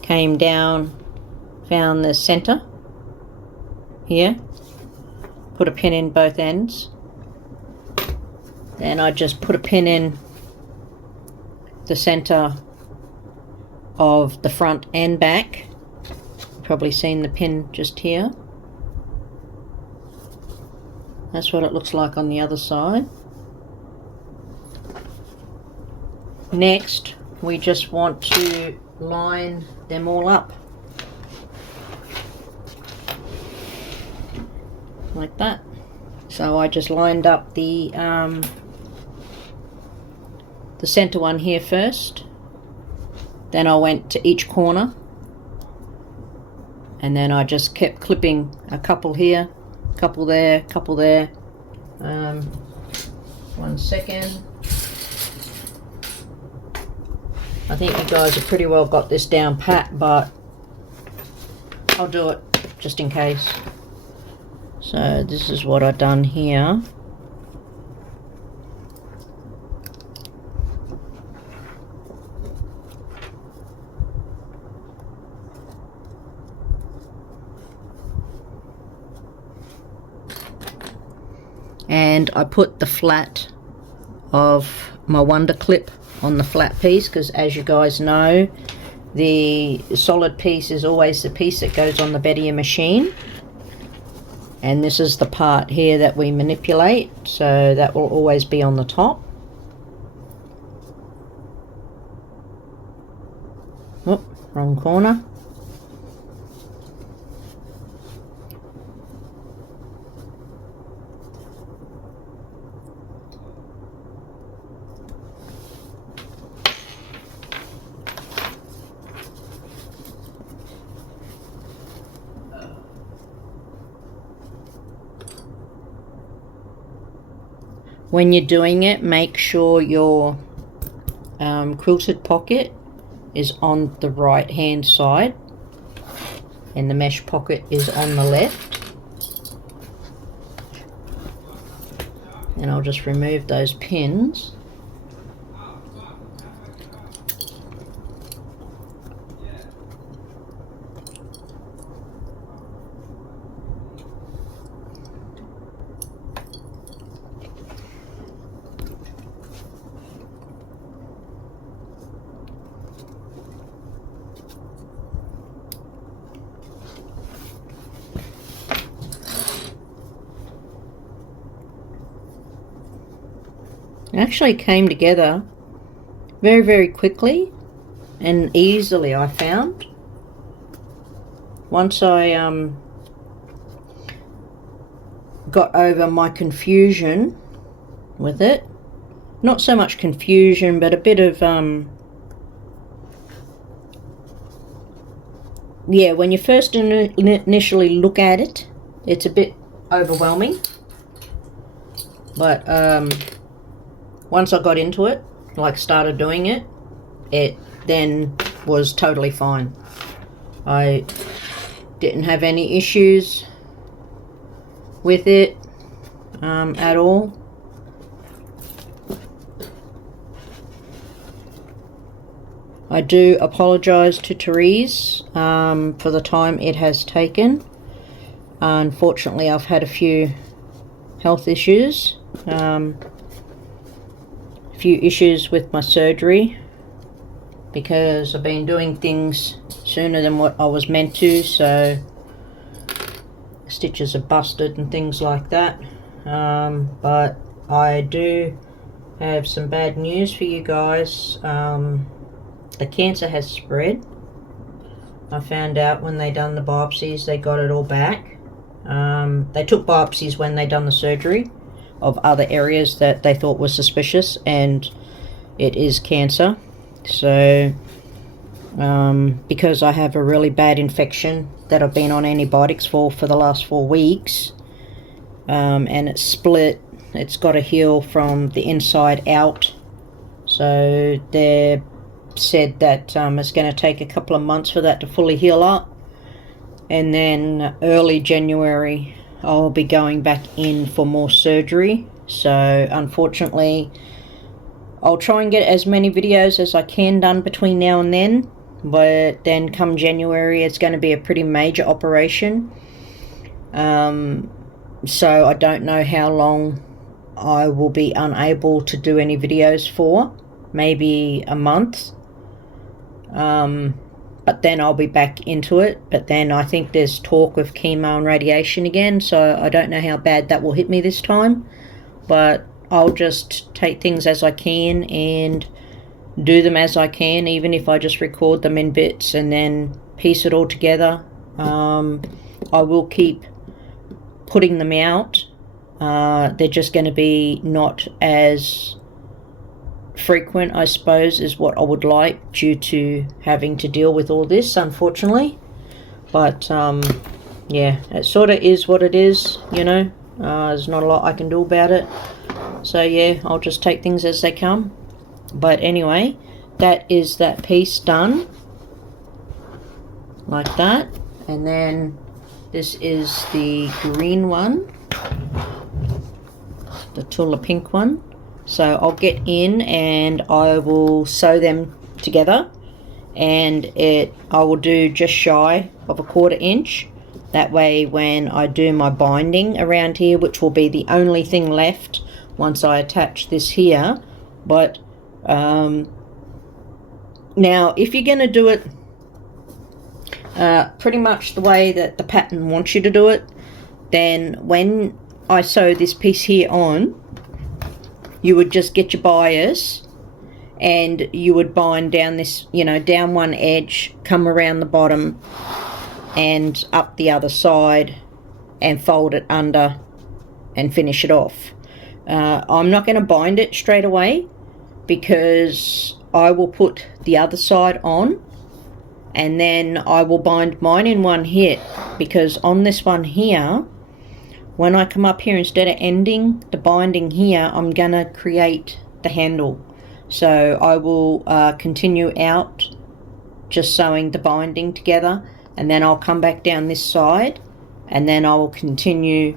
came down, found the center here, put a pin in both ends, then I just put a pin in the center of the front and back. You've probably seen the pin just here. That's what it looks like on the other side. Next, we just want to line them all up like that. So I just lined up the center one here first, then I went to each corner, and then I just kept clipping a couple here, couple there, couple there. 1 second. I think you guys have pretty well got this down pat, but I'll do it just in case. So this is what I've done here. And I put the flat of my Wonder Clip on the flat piece, because as you guys know, the solid piece is always the piece that goes on the bed of your machine, and this is the part here that we manipulate, so that will always be on the top. Oh, wrong corner. When you're doing it, make sure your quilted pocket is on the right hand side and the mesh pocket is on the left. And I'll just remove those pins. It actually came together very, very quickly and easily, I found. Once I got over my confusion with it, not so much confusion, but a bit of yeah, when you first initially look at it, it's a bit overwhelming, but once I got into it, like started doing it, it then was totally fine. I didn't have any issues with it at all. I do apologise to Therese for the time it has taken. Unfortunately, I've had a few health issues, a few issues with my surgery, because I've been doing things sooner than what I was meant to, so stitches are busted and things like that. But I do have some bad news for you guys. The cancer has spread. I found out when they done the biopsies, they got it all back. They took biopsies when they done the surgery of other areas that they thought were suspicious, and it is cancer. So because I have a really bad infection that I've been on antibiotics for the last 4 weeks, and it's split, it's got to heal from the inside out. So they said that it's going to take a couple of months for that to fully heal up, and then early January I'll be going back in for more surgery. So unfortunately, I'll try and get as many videos as I can done between now and then, but then come January it's going to be a pretty major operation. So I don't know how long I will be unable to do any videos for. Maybe a month. But then I'll be back into it. But then I think there's talk of chemo and radiation again, so I don't know how bad that will hit me this time. But I'll just take things as I can and do them as I can, even if I just record them in bits and then piece it all together. I will keep putting them out. They're just going to be not as frequent, I suppose, is what I would like, due to having to deal with all this, unfortunately. But yeah, it sort of is what it is, you know. There's not a lot I can do about it. So yeah, I'll just take things as they come. But anyway, that is that piece done, like that. And then this is the green one, the Tula pink one. So I'll get in and I will sew them together, and I will do just shy of 1/4 inch. That way when I do my binding around here, which will be the only thing left once I attach this here. But now if you're going to do it pretty much the way that the pattern wants you to do it, then when I sew this piece here on, you would just get your bias and you would bind down this, you know, down one edge, come around the bottom and up the other side and fold it under and finish it off. I'm not going to bind it straight away, because I will put the other side on and then I will bind mine in one hit, because on this one here, when I come up here, instead of ending the binding here, I'm going to create the handle. So I will continue out just sewing the binding together, and then I'll come back down this side, and then I will continue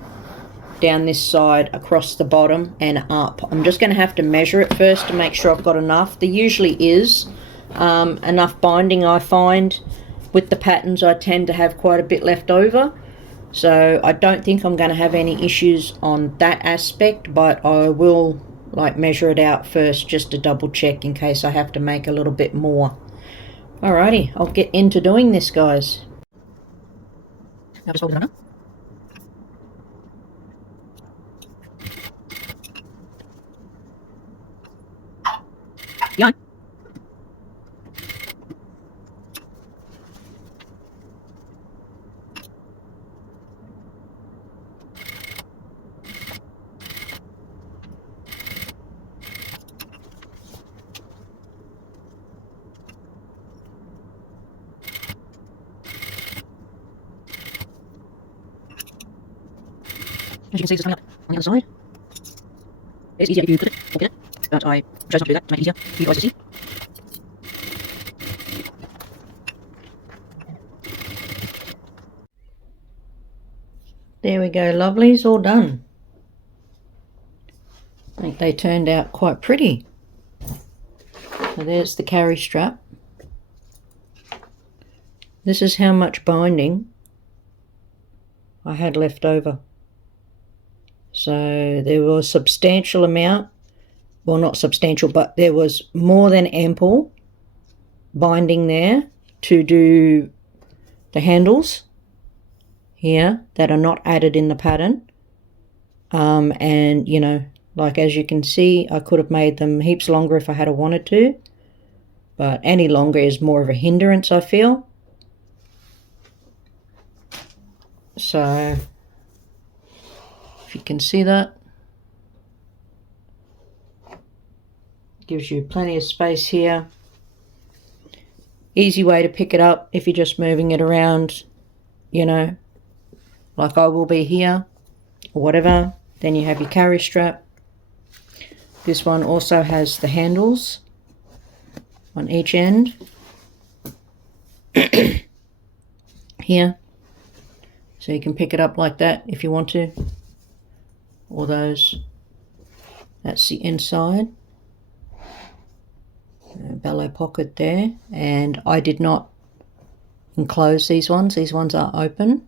down this side across the bottom and up. I'm just going to have to measure it first to make sure I've got enough. There usually is enough binding. I find with the patterns I tend to have quite a bit left over. So I don't think I'm going to have any issues on that aspect, but I will measure it out first just to double check in case I have to make a little bit more. Alrighty, I'll get into doing this, guys. I'll just hold it on. Yarn. As you can see, there's something up on the other side. It's easier if you put it or pin it, but I chose not to do that to make it easier for you guys to see. There we go, lovelies, all done. I think they turned out quite pretty. So there's the carry strap. This is how much binding I had left over. So there was a substantial amount, well, not substantial, but there was more than ample binding there to do the handles here that are not added in the pattern. And you know, like as you can see, I could have made them heaps longer if I had wanted to, but any longer is more of a hindrance, I feel. So if you can see that, gives you plenty of space here. Easy way to pick it up if you're just moving it around, you know, like I will be here or whatever. Then you have your carry strap. This one also has the handles on each end here, so you can pick it up like that if you want to, or those. That's the inside. Bellow pocket there, and I did not enclose these ones. These ones are open.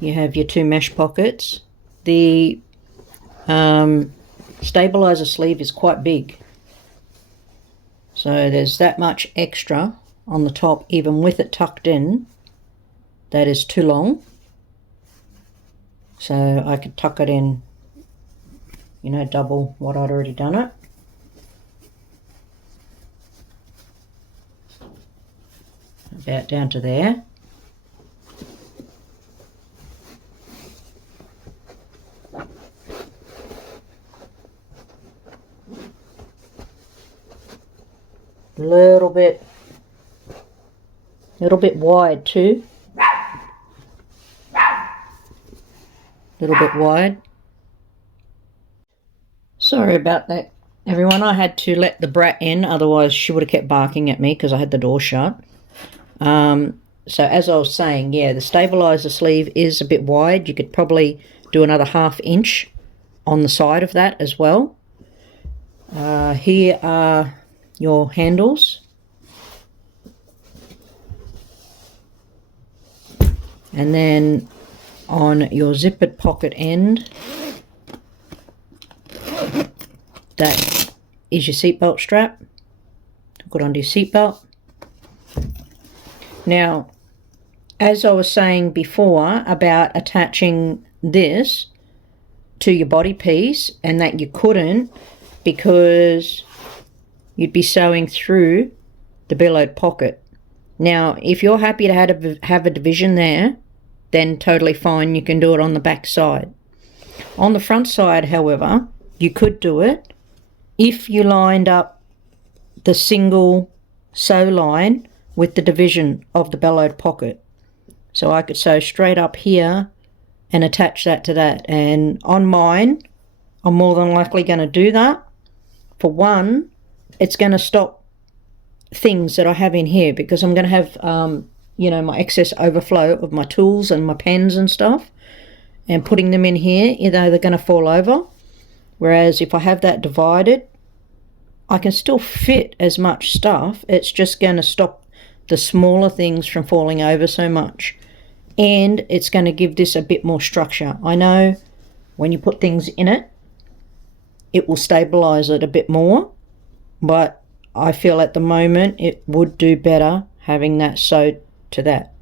You have your two mesh pockets. The stabilizer sleeve is quite big, so there's that much extra on the top, even with it tucked in, that is too long. So I could tuck it in, you know, double what I'd already done it. About down to there. Little bit wide too. Little bit wide. Sorry about that, everyone. I had to let the brat in, otherwise she would have kept barking at me because I had the door shut. So as I was saying, yeah, the stabilizer sleeve is a bit wide. You could probably do another 1/2 inch on the side of that as well. Here are your handles, and then on your zippered pocket end, that is your seatbelt strap. Hook it onto your seatbelt. Now, as I was saying before about attaching this to your body piece, and that you couldn't because you'd be sewing through the billowed pocket. Now, if you're happy to have a division there, then totally fine, you can do it on the back side. On the front side, however, you could do it if you lined up the single sew line with the division of the bellowed pocket. So I could sew straight up here and attach that to that. And on mine, I'm more than likely going to do that. For one, it's going to stop things that I have in here, because I'm going to have, you know, my excess overflow of my tools and my pens and stuff, and putting them in here, you know, they're going to fall over. Whereas if I have that divided, I can still fit as much stuff. It's just going to stop the smaller things from falling over so much. And it's going to give this a bit more structure. I know when you put things in it, it will stabilize it a bit more, but I feel at the moment it would do better having that sewed to that.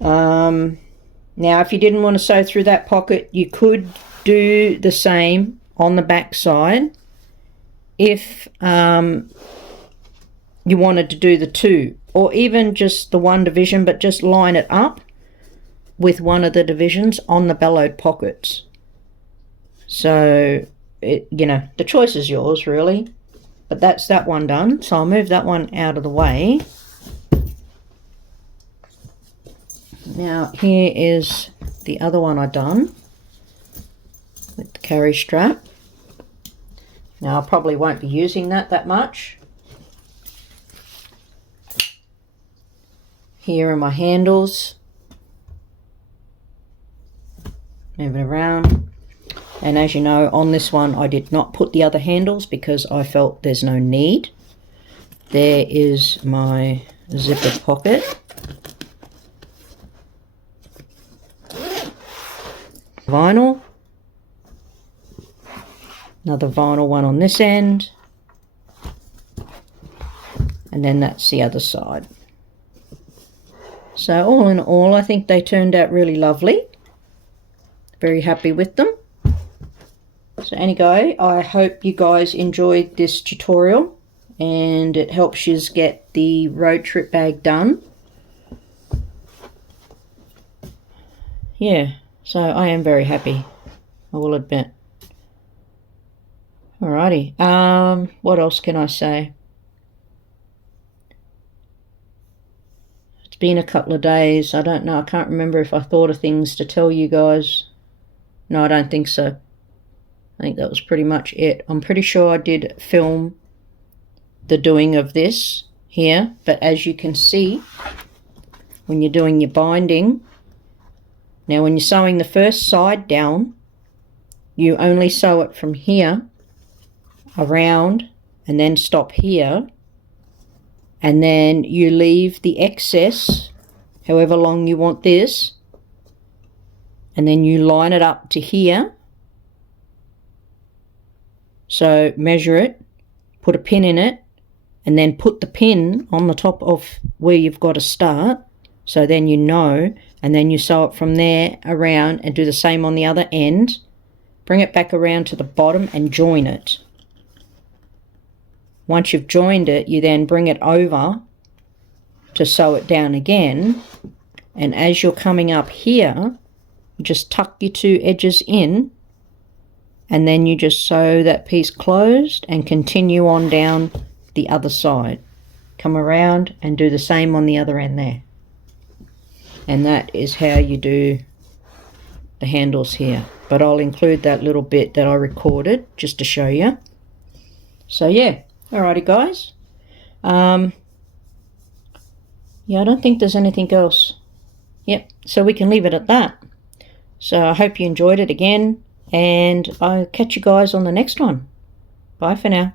Now, if you didn't want to sew through that pocket, you could do the same on the back side if you wanted to do the two, or even just the one division, but just line it up with one of the divisions on the bellowed pockets. So, the choice is yours, really. But that's that one done. So I'll move that one out of the way. Now, here is the other one I done with the carry strap. Now, I probably won't be using that much. Here are my handles. Move it around. And as you know, on this one, I did not put the other handles because I felt there's no need. There is my zipper pocket. Vinyl. Another vinyl one on this end. And then that's the other side. So all in all, I think they turned out really lovely. Very happy with them. So anyway, I hope you guys enjoyed this tutorial and it helps you get the road trip bag done. Yeah, so I am very happy, I will admit. Alrighty, what else can I say? It's been a couple of days. I don't know. I can't remember if I thought of things to tell you guys. No, I don't think so. I think that was pretty much it. I'm pretty sure I did film the doing of this here. But as you can see, when you're doing your binding, now when you're sewing the first side down, you only sew it from here around and then stop here. And then you leave the excess, however long you want this, and then you line it up to here. So measure it, put a pin in it, and then put the pin on the top of where you've got to start. So then you know, and then you sew it from there around and do the same on the other end. Bring it back around to the bottom and join it. Once you've joined it, you then bring it over to sew it down again. And as you're coming up here, you just tuck your two edges in, and then you just sew that piece closed and continue on down the other side. Come around and do the same on the other end there. And that is how you do the handles here. But I'll include that little bit that I recorded just to show you. So yeah. Alrighty guys, yeah, I don't think there's anything else. Yep, so we can leave it at that. So I hope you enjoyed it again, and I'll catch you guys on the next one. Bye for now.